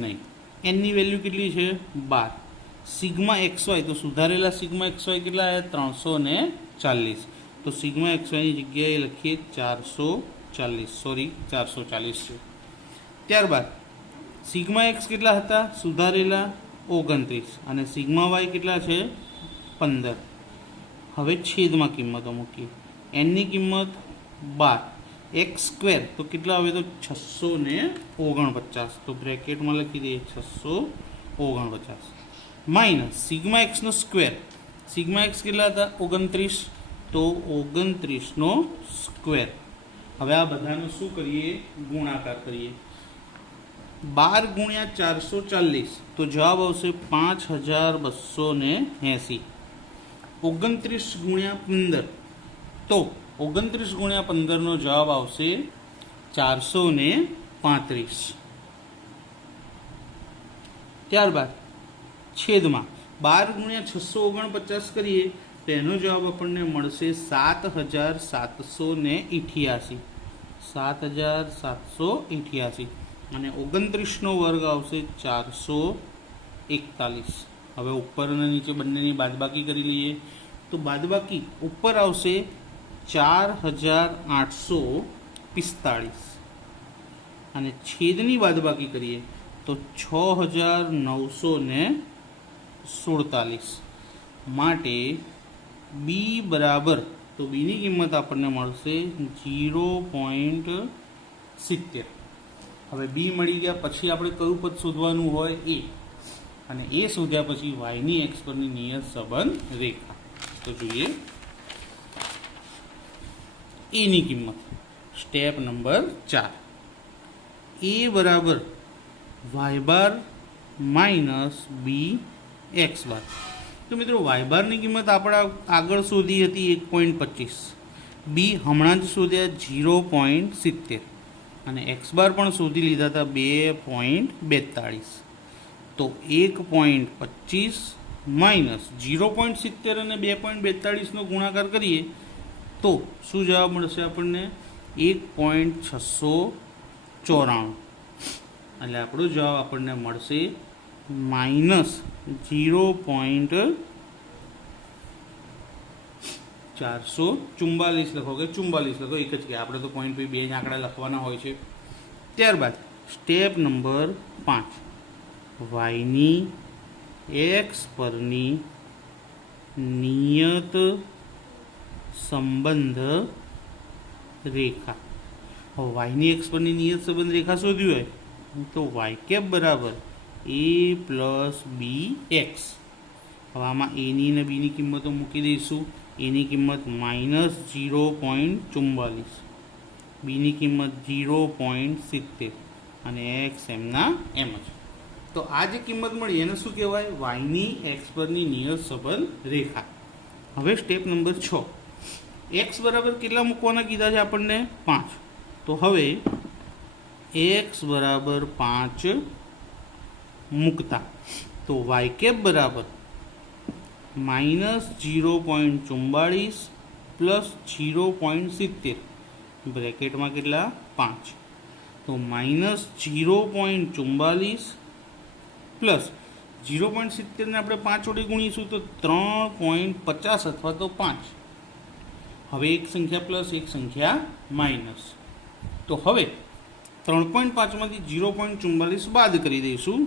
નહીં. એનની વેલ્યુ કેટલી છે? 12. સિગ્મા એક્સ વાય, તો સુધારેલા સિગ્મા એક્સ વાય કેટલા આવ્યા? 340. તો સિગ્મા એક્સ વાયની જગ્યાએ લખીએ 440, સોરી 440 છે. ત્યારબાદ સિગ્મા એક્સ કેટલા હતા સુધારેલા? 29. અને સિગ્મા વાય કેટલા છે? 15. હવે છેદમાં કિંમતો મૂકીએ. એનની કિંમત 12, એક્સ સ્ક્વેર તો કેટલા આવે? તો 649. તો બ્રેકેટમાં લખી દઈએ 649 માઇનસ સિગ્મા એક્સનો સ્ક્વેર. સિગ્મા એક્સ કેટલા હતા? 29. તો 29નો સ્ક્વેર. હવે આ બધાનો શું કરીએ? ગુણાકાર કરીએ. 12 ગુણ્યા 440 તો જવાબ આવશે 5280. 29 ગુણ્યા 15 તો 29 ગુણ્યા 15નો જવાબ આવશે 435. ત્યારબાદ છેદમાં 12 ગુણ્યા 649 કરીએ તો એનો જવાબ આપણને મળશે 7788. 7788 અને 29નો વર્ગ આવશે 441. હવે ઉપર અને નીચે બંનેની બાદબાકી કરી લઈએ. તો બાદબાકી ઉપર આવશે 4845 અને છેદની બાદબાકી કરીએ તો 6947. માટે બી બરાબર, તો બીની કિંમત આપણને મળશે 0.70. હવે બી મળી ગયા પછી આપણે કયું પદ શોધવાનું હોય? એ. અને એ શોધ્યા પછી વાયની એક્સ પરની નિયત સંબંધ રેખા. તો જોઈએ એની કિંમત. Step number 4. એ બરાબર વાય બાર માઇનસ બી એક્સ બાર. તો મિત્રો વાય બારની કિંમત આપણે આગળ શોધી હતી 1.25, બી હમણાં જ શોધ્યા 0.70 અને એક્સ બાર પણ શોધી લીધા હતા 2.42. તો 1.25 માઇનસ 0.70 અને 2.42નો ગુણાકાર કરીએ તો શું જવાબ મળશે આપણને? 1.694. એટલે આપણો જવાબ આપણને મળશે માઇનસ 0.444 લખો કે 44 લખો, એક જ કે આપણે તો પોઈન્ટ પછી બે જ આંકડા લખવાના હોય છે. ત્યારબાદ સ્ટેપ નંબર 5. વાયની એક્સ પરની નિયત સંબંધ રેખા. હવે વાયની એક્સ પરની નિયત સંબંધ રેખા શોધ્યું હોય તો વાય કેપ બરાબર એ પ્લસ બી એક્સ. હવે આમાં એની અને બીની કિંમતો મૂકી દઈશું. એની કિંમત માઇનસ 0.44, બીની કિંમત 0.70 અને એક્સ એમના એમ જ. તો આ જે કિંમત મળી એને શું કહેવાય? વાયની એક્સ પરની નિયત સંબંધ રેખા. હવે સ્ટેપ નંબર 6. એક્સ બરાબર કેટલા મૂકવાના કીધા છે આપણને? 5. તો હવે એક્સ બરાબર 5 મૂકતા તો વાય કેપ બરાબર માઇનસ 0.44 પ્લસ 0.70 બ્રેકેટમાં કેટલા? 5. તો માઇનસ 0.44 પ્લસ 0.70ને આપણે 5 વડે ગુણીશું તો 3.50 અથવા તો 5. હવે એક સંખ્યા પ્લસ એક સંખ્યા માઇનસ. તો હવે 3.5માંથી 0.44 બાદ કરી દઈશું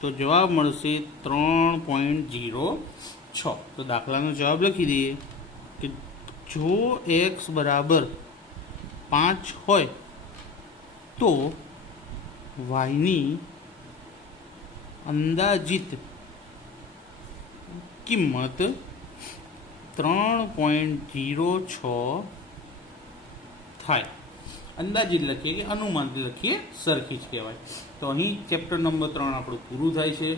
તો જવાબ મળશે 3.06. તો દાખલાનો જવાબ લખી દઈએ કે જો એક્સ બરાબર 5 હોય તો વાયની અંદાજિત કિંમત 3.06 થાય. અંદાજિત લખીએ કે અનુમાન લખીએ સરખી જ કહેવાય. તો અહીં ચેપ્ટર નંબર 3 આપણું પૂરું થાય છે.